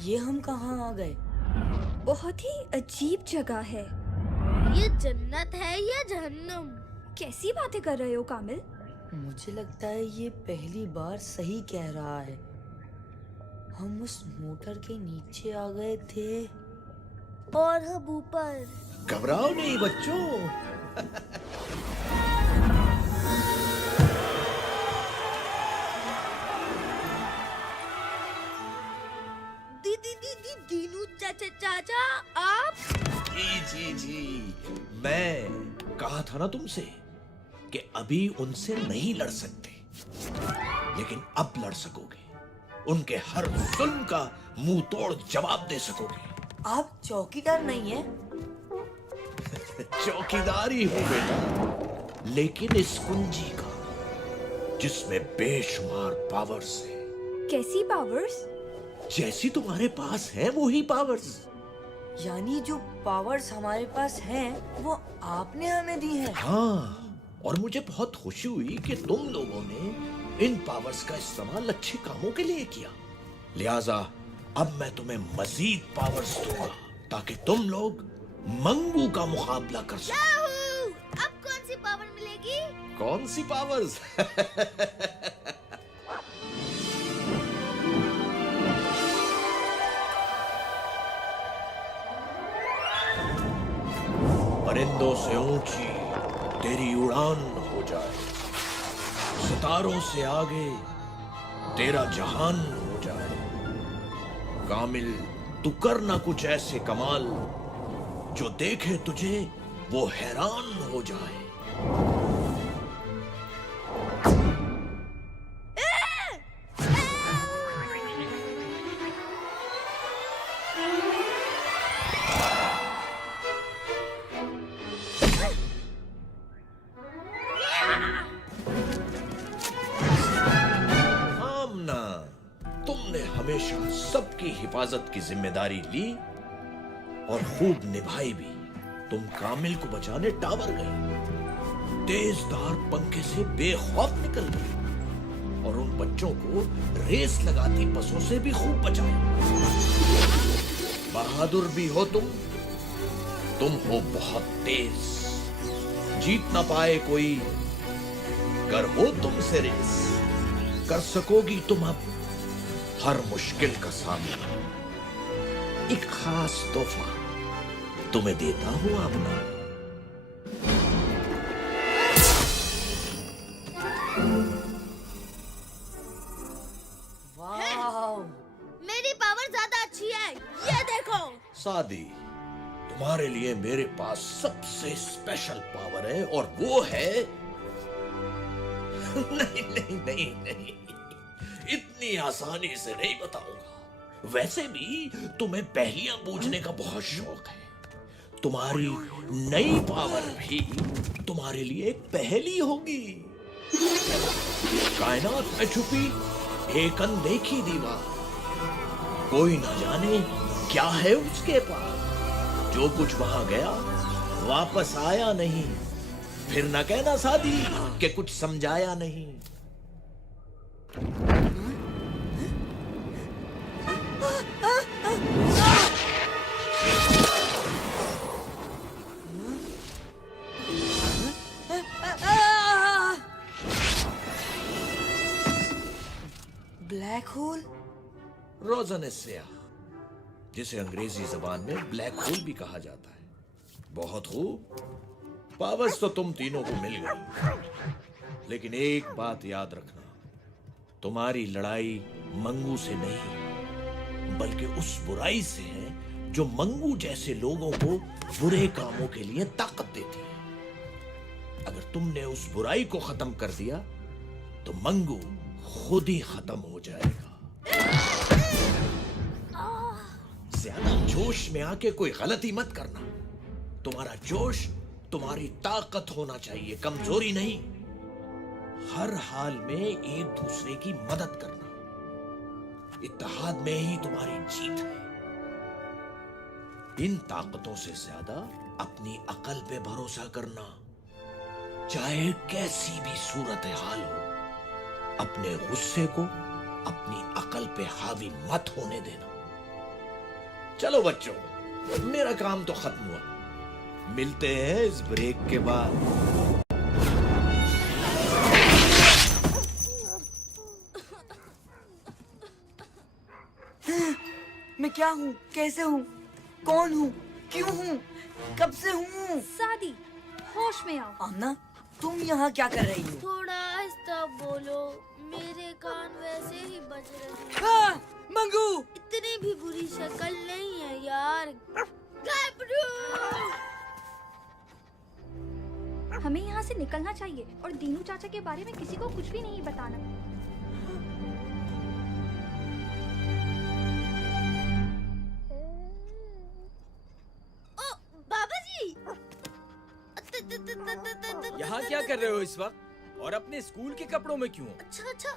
ये हम कहाँ आ गए? बहुत ही अजीब जगह है। ये जन्नत है या जहन्नुम? कैसी बातें कर रहे हो कामिल? मुझे लगता है ये पहली बार सही कह रहा है। हम उस मोटर के नीचे आ गए थे और हम ऊपर। घबराओ नहीं बच्चों। दीनू चाचा आप? जी जी, मैं कहा था ना तुमसे कि अभी उनसे नहीं लड़ सकते, लेकिन अब लड़ सकोगे। उनके हर जुल्म का मुंह तोड़ जवाब दे सकोगे। आप चौकीदार नहीं है? चौकीदार ही हूं बेटा, लेकिन इस कुंजी का जिसमें बेशुमार पावर्स है। कैसी पावर्स? जैसी तुम्हारे पास है वो ही पावर्स। यानी जो पावर्स हमारे पास हैं वो आपने हमें दी है? हाँ, और मुझे बहुत खुशी हुई कि तुम लोगों ने इन पावर्स का इस्तेमाल अच्छे कामों के लिए किया। लिहाजा अब मैं तुम्हें मजीद पावर्स दूंगा ताकि तुम लोग मंगू का मुकाबला कर सको। अब कौन सी पावर मिलेगी? कौन सी पावर्स? परिंदों से ऊंची तेरी उड़ान हो हो जाए, सितारों से आगे तेरा जहान हो जाए। कामिल, तू कर ना कुछ ऐसे कमाल, जो देखे तुझे वो हैरान हो जाए। आमना, तुमने हमेशा सबकी हिफाजत की जिम्मेदारी ली और खूब निभाई भी। तुम कामिल को बचाने टावर गई, तेजधार पंखे से बेखौफ निकल गई और उन बच्चों को रेस लगाती बसों से भी खूब बचाया। बहादुर भी हो तुम हो बहुत तेज, जीत ना पाए कोई, कर हो तुमसे रेस, कर सकोगी तुम अब हर मुश्किल का सामना। एक खास तोहफा तुम्हें देता हूं अपना। वाह, मेरी पावर ज्यादा अच्छी है, ये देखो। सादी, तुम्हारे लिए मेरे पास सबसे स्पेशल पावर है और वो है नहीं नहीं नहीं नहीं, इतनी आसानी से नहीं बताऊंगा। वैसे भी तुम्हें पहेलियां बूझने का बहुत शौक है। तुम्हारी नई पावर भी तुम्हारे लिए एक पहेली होगी। कायनात में छुपी एक अनदेखी दीवार, कोई न जाने क्या है उसके पास। जो कुछ वहां गया वापस आया नहीं, फिर न कहना सादी कि कुछ समझाया नहीं। Black hole? रोज़न स्याह, जिसे अंग्रेजी जबान में ब्लैक होल भी कहा जाता है। बहुत खूब, पावर्स तो तुम तीनों को मिल गई, लेकिन एक बात याद रखना, तुम्हारी लड़ाई मंगू से नहीं बल्कि उस बुराई से है जो मंगू जैसे लोगों को बुरे कामों के लिए ताकत देती है। अगर तुमने उस बुराई को खत्म कर दिया तो मंगू खुद ही खत्म हो जाएगा। ज्यादा जोश में आके कोई गलती मत करना। तुम्हारा जोश तुम्हारी ताकत होना चाहिए, कमजोरी नहीं। हर हाल में एक दूसरे की मदद करना, इत्तेहाद में ही तुम्हारी जीत है। इन ताकतों से ज्यादा अपनी अकल पे भरोसा करना। चाहे कैसी भी सूरत हाल हो, अपने गुस्से को अपनी अकल पे हावी मत होने देना। चलो बच्चों, मेरा काम तो खत्म हुआ, मिलते हैं इस ब्रेक के बाद। मैं क्या हूँ, कैसे हूँ, कौन हूँ, क्यों हूँ, कब से हूँ? सादी, होश में आओ। आमना, तुम यहाँ क्या कर रही हो? थोड़ा आहिस्ता बोलो, मेरे कान वैसे ही बज रहे हैं। मंगू! इतनी भी बुरी शक्ल नहीं है यार। गबरू! हमें यहाँ से निकलना चाहिए और दीनू चाचा के बारे में किसी को कुछ भी नहीं बताना। ओ, बाबा जी! यहाँ क्या कर रहे हो इस वक्त और अपने स्कूल के कपड़ों में क्यों? अच्छा,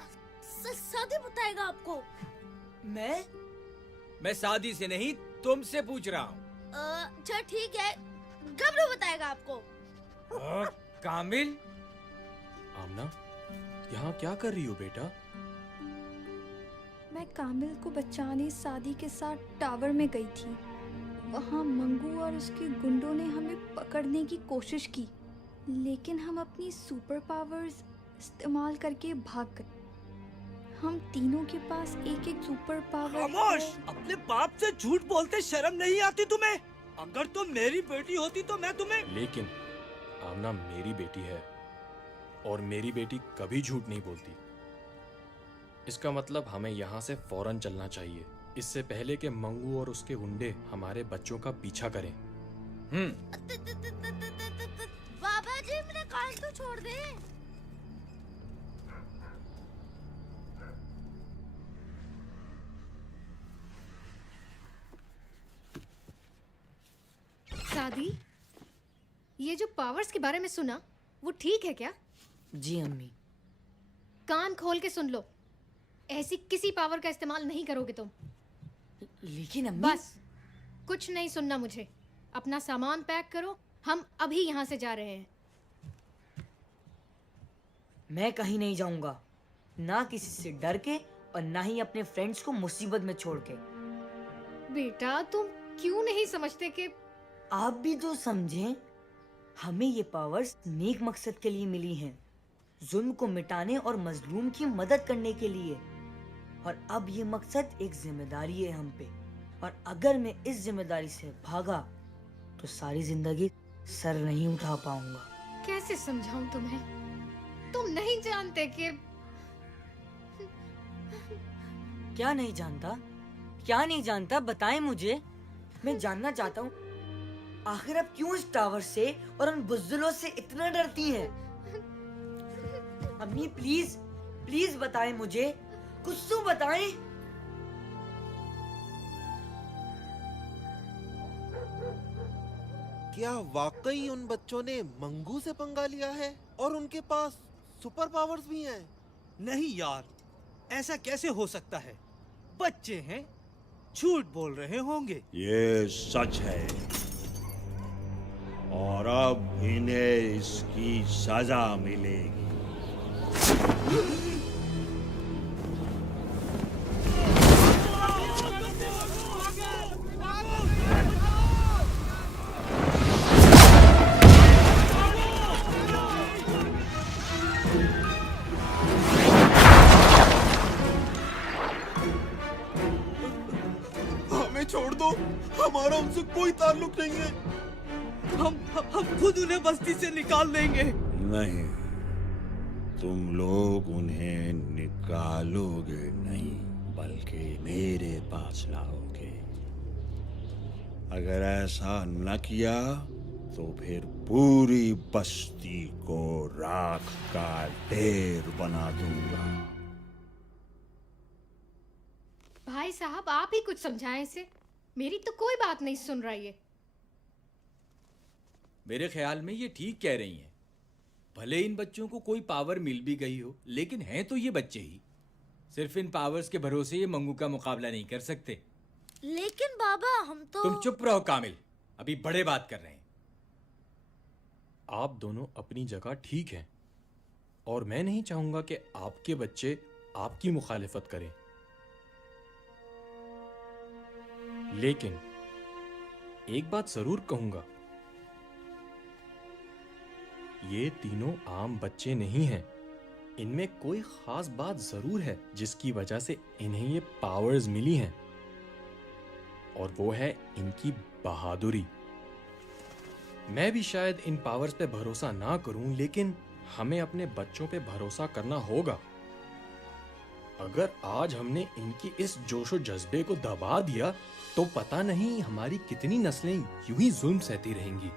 सादी बताएगा आपको। मैं शादी से नहीं तुमसे पूछ रहा हूँ। अच्छा ठीक है, गबरू बताएगा आपको। कामिल? आमना, यहाँ क्या कर रही हो बेटा? मैं कामिल को बचाने सादी के साथ टावर में गई थी। वहाँ मंगू और उसके गुंडों ने हमें पकड़ने की कोशिश की, लेकिन हम अपनी सुपर पावर्स इस्तेमाल करके भाग गए। हम तीनों के पास एक एक सुपर पावर। खामोश! अपने बाप से झूठ बोलते शर्म नहीं आती तुम्हें? अगर तुम मेरी बेटी होती तो मैं तुम्हें। लेकिन आमना मेरी बेटी है और मेरी बेटी कभी झूठ नहीं बोलती। इसका मतलब हमें यहाँ से फौरन चलना चाहिए, इससे पहले कि मंगू और उसके गुंडे हमारे बच्चों का पीछा करें। बाबा जी मेरा कान तो छोड़ दे। सादी, ये जो पावर्स के बारे में सुना वो ठीक है क्या? जी अम्मी। कान खोल के सुन लो, ऐसी किसी पावर का इस्तेमाल नहीं करोगे तुम। लेकिन अम्मी। बस कुछ नहीं सुनना मुझे। अपना सामान पैक करो, हम अभी यहाँ से जा रहे हैं। मैं कहीं नहीं जाऊंगा, ना किसी से डर के और ना ही अपने फ्रेंड्स को मुसीबत में छोड़ के। बेटा तुम क्यों नहीं समझते कि आप भी तो समझें, हमें ये पावर्स नेक मकसद के लिए मिली हैं, जुल्म को मिटाने और मजलूम की मदद करने के लिए। और अब ये मकसद एक जिम्मेदारी है हम पे, और अगर मैं इस जिम्मेदारी से भागा तो सारी जिंदगी सर नहीं उठा पाऊंगा। कैसे समझाऊं तुम्हें? तुम नहीं जानते कि क्या नहीं जानता? क्या नहीं जानता बताएं मुझे, मैं जानना चाहता हूँ। आखिर आप क्यों इस टावर से और उन बुज़दिलों से इतना डरती हैं? अम्मी प्लीज प्लीज बताएं मुझे, कुछ तो बताएं। क्या वाकई उन बच्चों ने मंगू से पंगा लिया है और उनके पास सुपर पावर्स भी हैं? नहीं यार, ऐसा कैसे हो सकता है? बच्चे हैं, झूठ बोल रहे होंगे। ये सच है और अब इन्हें इसकी सजा मिलेगी। हमें छोड़ दो, हमारा उनसे कोई ताल्लुक नहीं है। हम खुद उन्हें बस्ती से निकाल देंगे। नहीं, तुम लोग उन्हें निकालोगे नहीं, बल्कि मेरे पास लाओगे। अगर ऐसा न किया तो फिर पूरी बस्ती को राख का ढेर बना दूंगा। भाई साहब आप ही कुछ समझाएं इसे, मेरी तो कोई बात नहीं सुन रहा ये। मेरे ख्याल में ये ठीक कह रही हैं। भले इन बच्चों को कोई पावर मिल भी गई हो, लेकिन हैं तो ये बच्चे ही। सिर्फ इन पावर्स के भरोसे ये मंगू का मुकाबला नहीं कर सकते। लेकिन बाबा हम तो। तुम चुप रहो कामिल, अभी बड़े बात कर रहे हैं। आप दोनों अपनी जगह ठीक हैं, और मैं नहीं चाहूंगा कि आपके बच्चे आपकी मुखालिफत करें। लेकिन एक बात जरूर कहूंगा, ये तीनों आम बच्चे नहीं हैं। इनमें कोई खास बात जरूर है जिसकी वजह से इन्हें ये पावर्स मिली हैं, और वो है इनकी बहादुरी। मैं भी शायद इन पावर्स पे भरोसा ना करूं, लेकिन हमें अपने बच्चों पे भरोसा करना होगा। अगर आज हमने इनकी इस जोशो जज्बे को दबा दिया तो पता नहीं हमारी कितनी नस्लें यूं ही जुल्म सहती रहेंगी।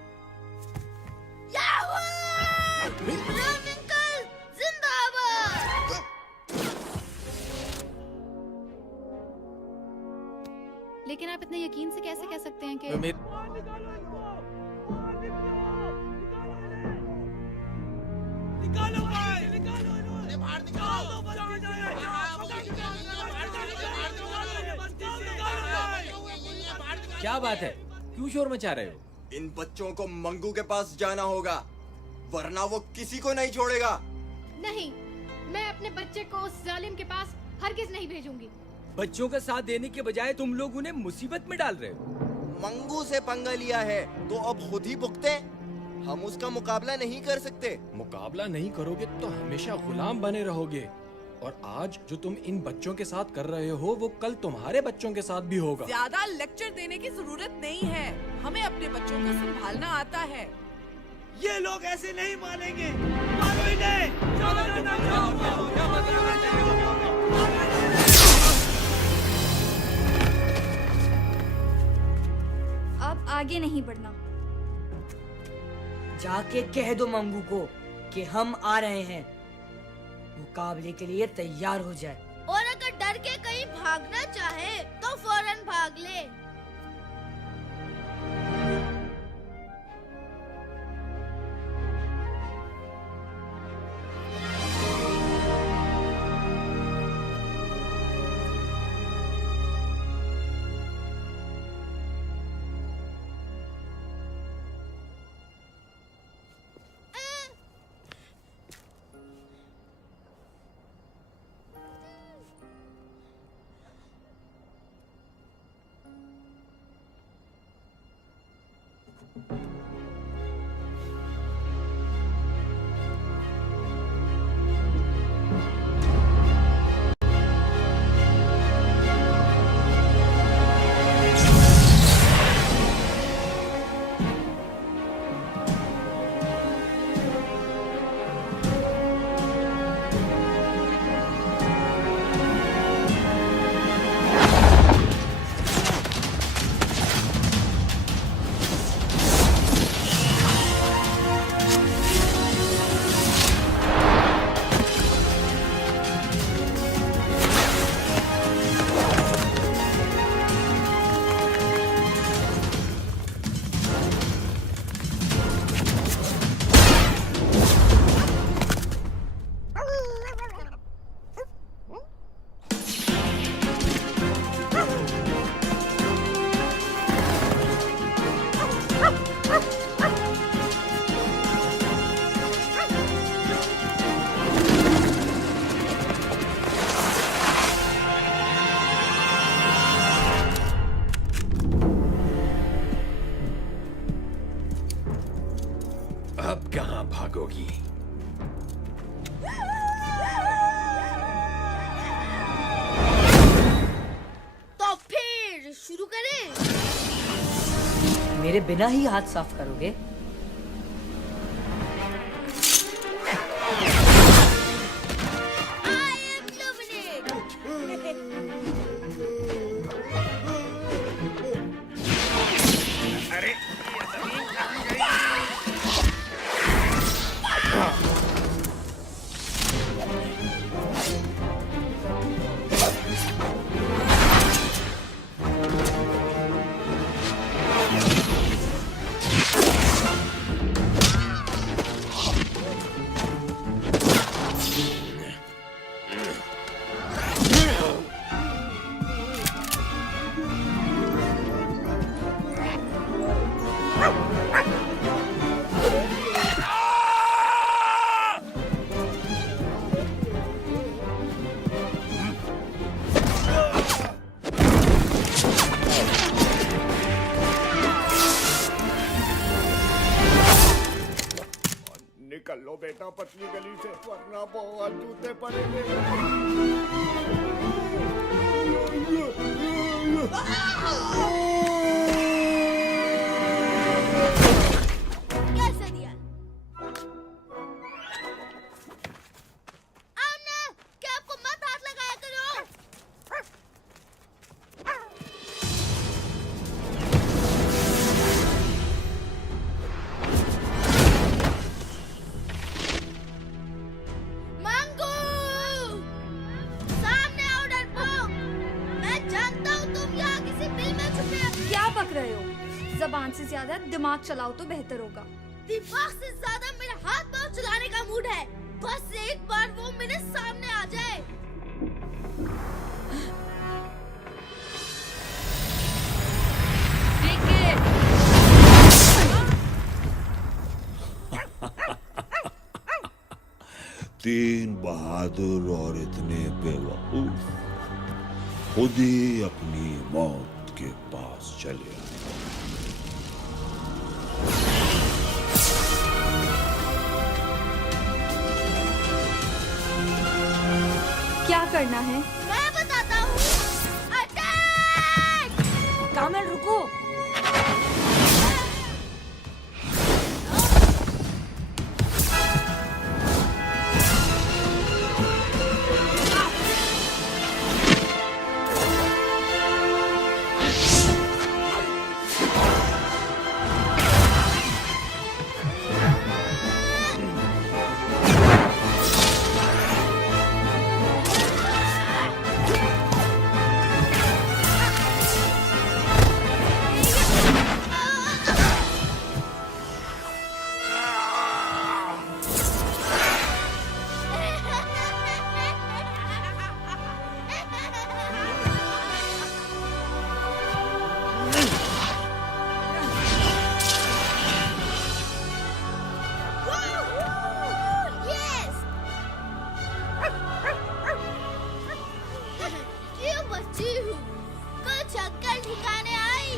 लेकिन आप इतने यकीन से कैसे कह सकते हैं कि क्या बात है, क्यों शोर मचा रहे हो? इन बच्चों को मंगू के पास जाना होगा, वरना वो किसी को नहीं छोड़ेगा। नहीं, मैं अपने बच्चे को उस जालिम के पास हरगिज नहीं भेजूंगी। बच्चों का साथ देने के बजाय तुम लोग उन्हें मुसीबत में डाल रहे हो। मंगू से पंगा लिया है तो अब खुद ही भुगते। हम उसका मुकाबला नहीं कर सकते। मुकाबला नहीं करोगे तो हमेशा गुलाम बने रहोगे, और आज जो तुम इन बच्चों के साथ कर रहे हो वो कल तुम्हारे बच्चों के साथ भी होगा। ज्यादा लेक्चर देने की जरूरत नहीं है, हमें अपने बच्चों को संभालना आता है। ये लोग ऐसे नहीं मानेंगे। मारो गए। अब आगे नहीं बढ़ना। जाके कह दो मंगू को कि हम आ रहे हैं, मुकाबले के लिए तैयार हो जाए। और अगर डर के कहीं भागना चाहे तो फौरन भाग ले। अब कहां भागोगी? तो फिर शुरू करें? मेरे बिना ही हाथ साफ करोगे? निकल लो बेटा पतली गली से, वरना बहुत जूते पड़ेंगे। कैसे दिया? आओ ना, क्या आपको मत हाथ लगाया करो। मंगू! सामने आओ डरपोक! मैं जानता हूँ तुम यहाँ किसी बिल में छुपे हो। क्या बक रहे हो? जबान से ज्यादा दिमाग चलाओ तो बेहतर होगा। दिमाग से ज्यादा मेरा हाथ पांव चलाने का मूड है। बस एक बार वो मेरे सामने आ जाए। तीन बहादुर और इतने बेवकूफ खुद ही अपनी मौत के पास चले आए। क्या करना है? मैं बताता हूँ। अटैक! कामल रुको। ठिकाने आई।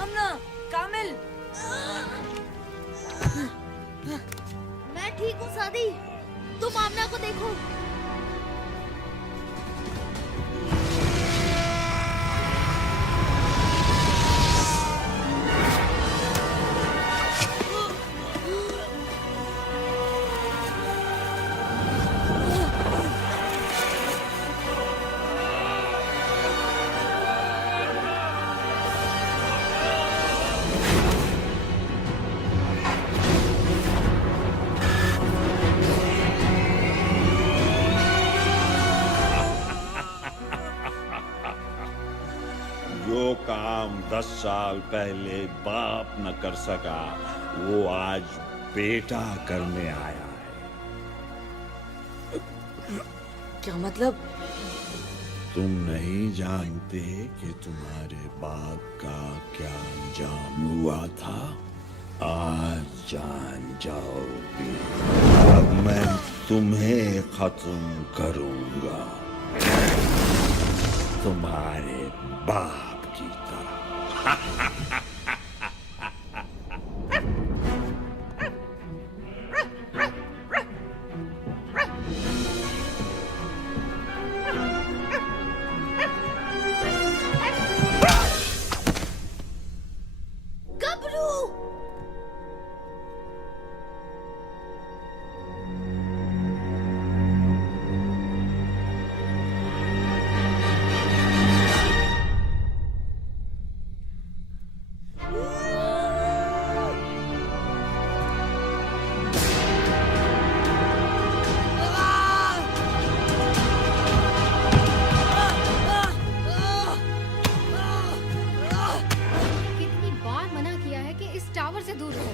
आमना, कामिल। मैं ठीक हूँ सादी, तुम आमना को देखो। जो काम 10 साल पहले बाप न कर सका वो आज बेटा करने आया है। क्या मतलब? तुम नहीं जानते कि तुम्हारे बाप का क्या अंजाम हुआ था? आज जान जाओगे। अब मैं तुम्हें खत्म करूंगा, तुम्हारे बाप की तरह। गबरू! कितनी बार मना किया है कि इस टावर से दूर रहो।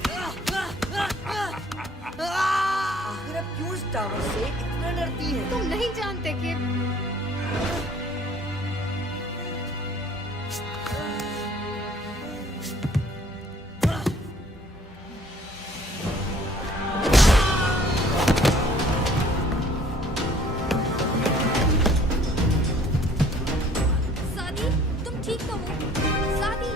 आखिर अब क्यों इस टावर से इतना डरती है? तुम नहीं जानते कि सादी, तुम ठीक तो हो? सादी।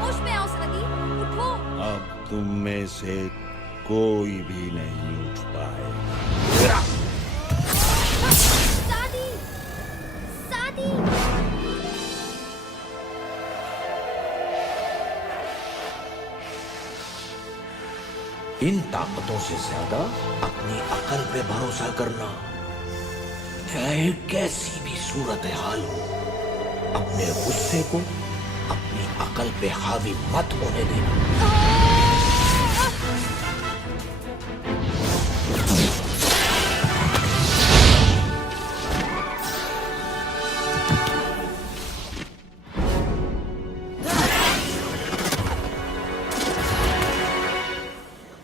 होश में आओ सादी, उठो। अब तुम में से कोई भी नहीं उठ पाए। सादी! सादी! इन ताकतों से ज्यादा अपनी अकल पे भरोसा करना। चाहे कैसी भी सूरत हाल हो, अपने गुस्से को अपनी अकल पे हावी मत होने देना।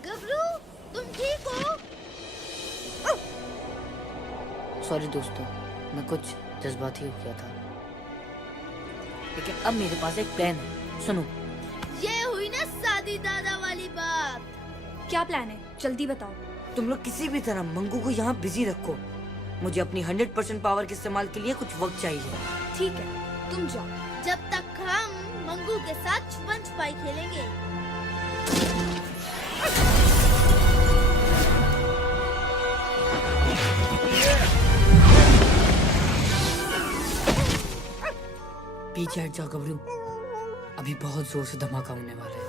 गबरू, तुम ठीक हो? सॉरी दोस्तों, मैं कुछ जज्बाती हो गया था, लेकिन अब मेरे पास एक प्लान है। सुनो। ये हुई ना सादी दादा वाली बात। क्या प्लान है? जल्दी बताओ। तुम लोग किसी भी तरह मंगू को यहाँ बिजी रखो। मुझे अपनी 100% पावर के इस्तेमाल के लिए कुछ वक्त चाहिए। ठीक है, तुम जाओ। जब तक हम मंगू के साथ छुपन छुपाई खेलेंगे। पीछे हट जाओ गबरू, अभी बहुत जोर से धमाका होने वाला है।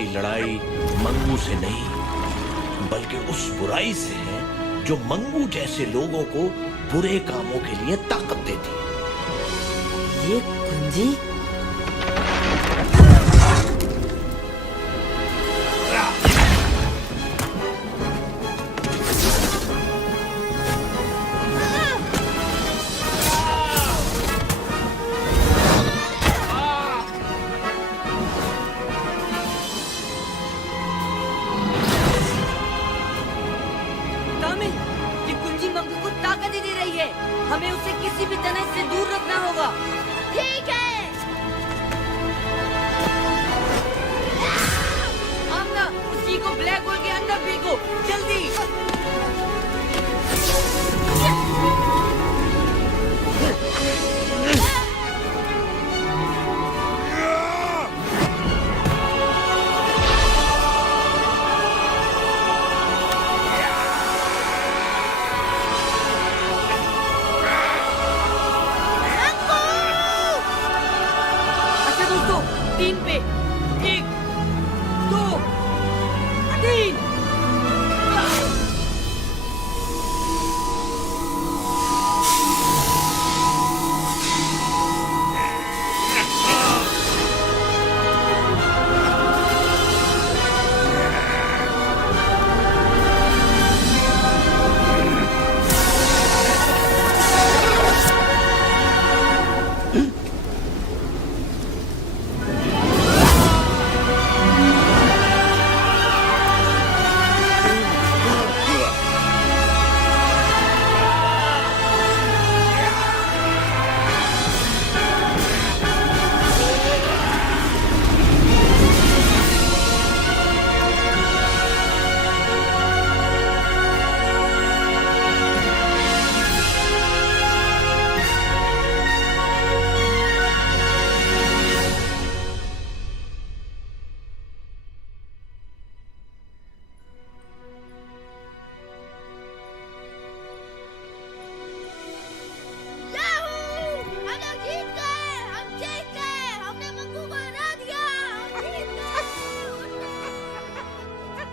हमारी लड़ाई मंगू से नहीं बल्कि उस बुराई से है जो मंगू जैसे लोगों को बुरे कामों के लिए ताकत देती है। ये कुंजी हमें उसे किसी भी तरह से दूर रखना होगा। ठीक है। आमना, उसी को ब्लैक होल के अंदर फेंको, जल्दी।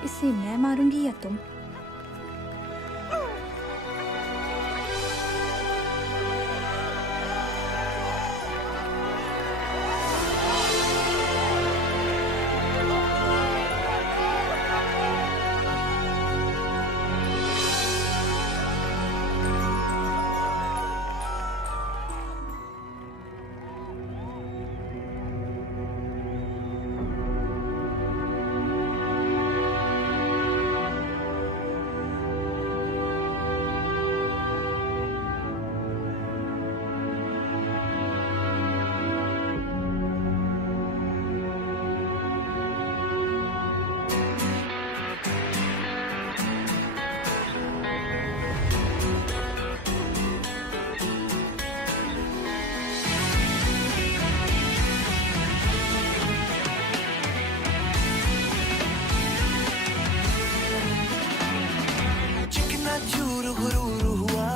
इसे मैं मारूंगी या तुम? चूर गुरूर हुआ,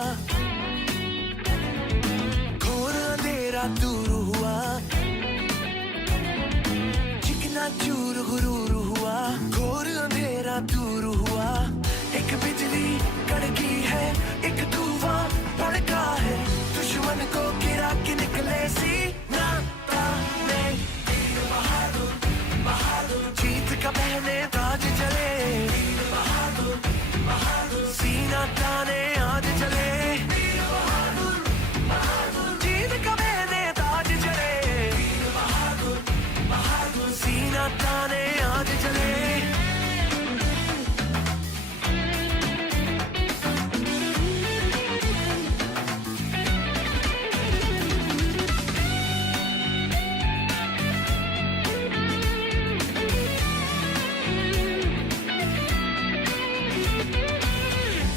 घोर अंधेरा दूर हुआ। चिकना चूर गुरूर हुआ, घोर अंधेरा दूर हुआ। एक बिजली कड़की है, एक तूफान भड़का है। दुश्मन को गिरा के निकले सीना ताने। बहादुर बहादुर जीत का पहने ताज चले। बहादुर बहादुर सीना ताने आज चले। बहादुर बहादुर जीत का पहने ताज चले। बहादुर बहादुर सीना ताने आज चले।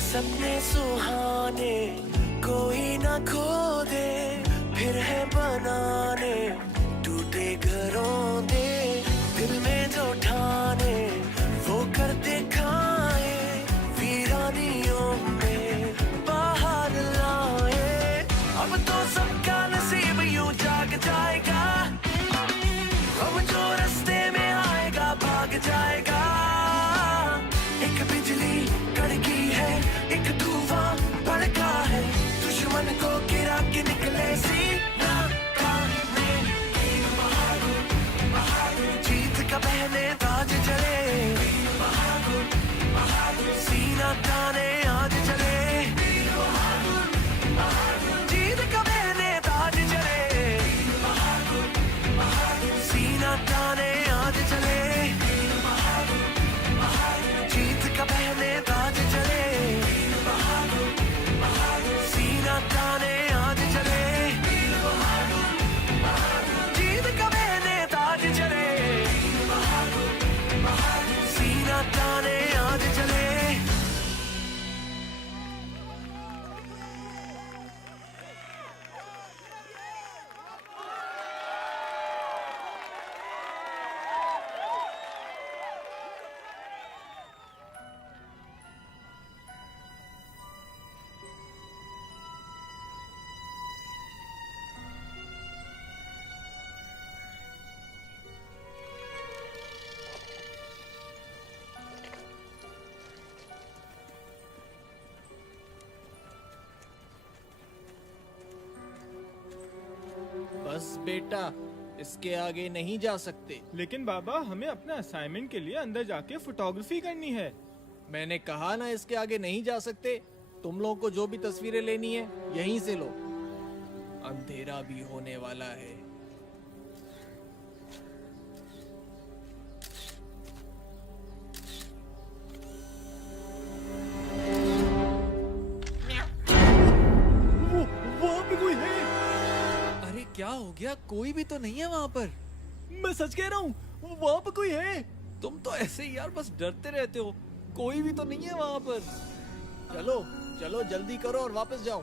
सपने सुहाने कोई ना खो दे, फिर है बनाने टूटे घरों दे। दिल में जो ठाने वो कर दिखाए, वीरानियों में बाहर लाए। अब तो सबका नसीब यूं जाग जाएगा, अब जो रास्ते में आएगा भाग जाएगा। बेटा, इसके आगे नहीं जा सकते। लेकिन बाबा, हमें अपने असाइनमेंट के लिए अंदर जाके फोटोग्राफी करनी है। मैंने कहा ना इसके आगे नहीं जा सकते। तुम लोगों को जो भी तस्वीरें लेनी है यहीं से लो। अंधेरा भी होने वाला है। वहाँ पे कोई है। अरे क्या हो गया? कोई भी तो नहीं है वहाँ पर। मैं सच कह रहा हूँ, वहाँ पे कोई है। तुम तो ऐसे ही यार बस डरते रहते हो। कोई भी तो नहीं है वहाँ पर। चलो चलो जल्दी करो और वापस जाओ।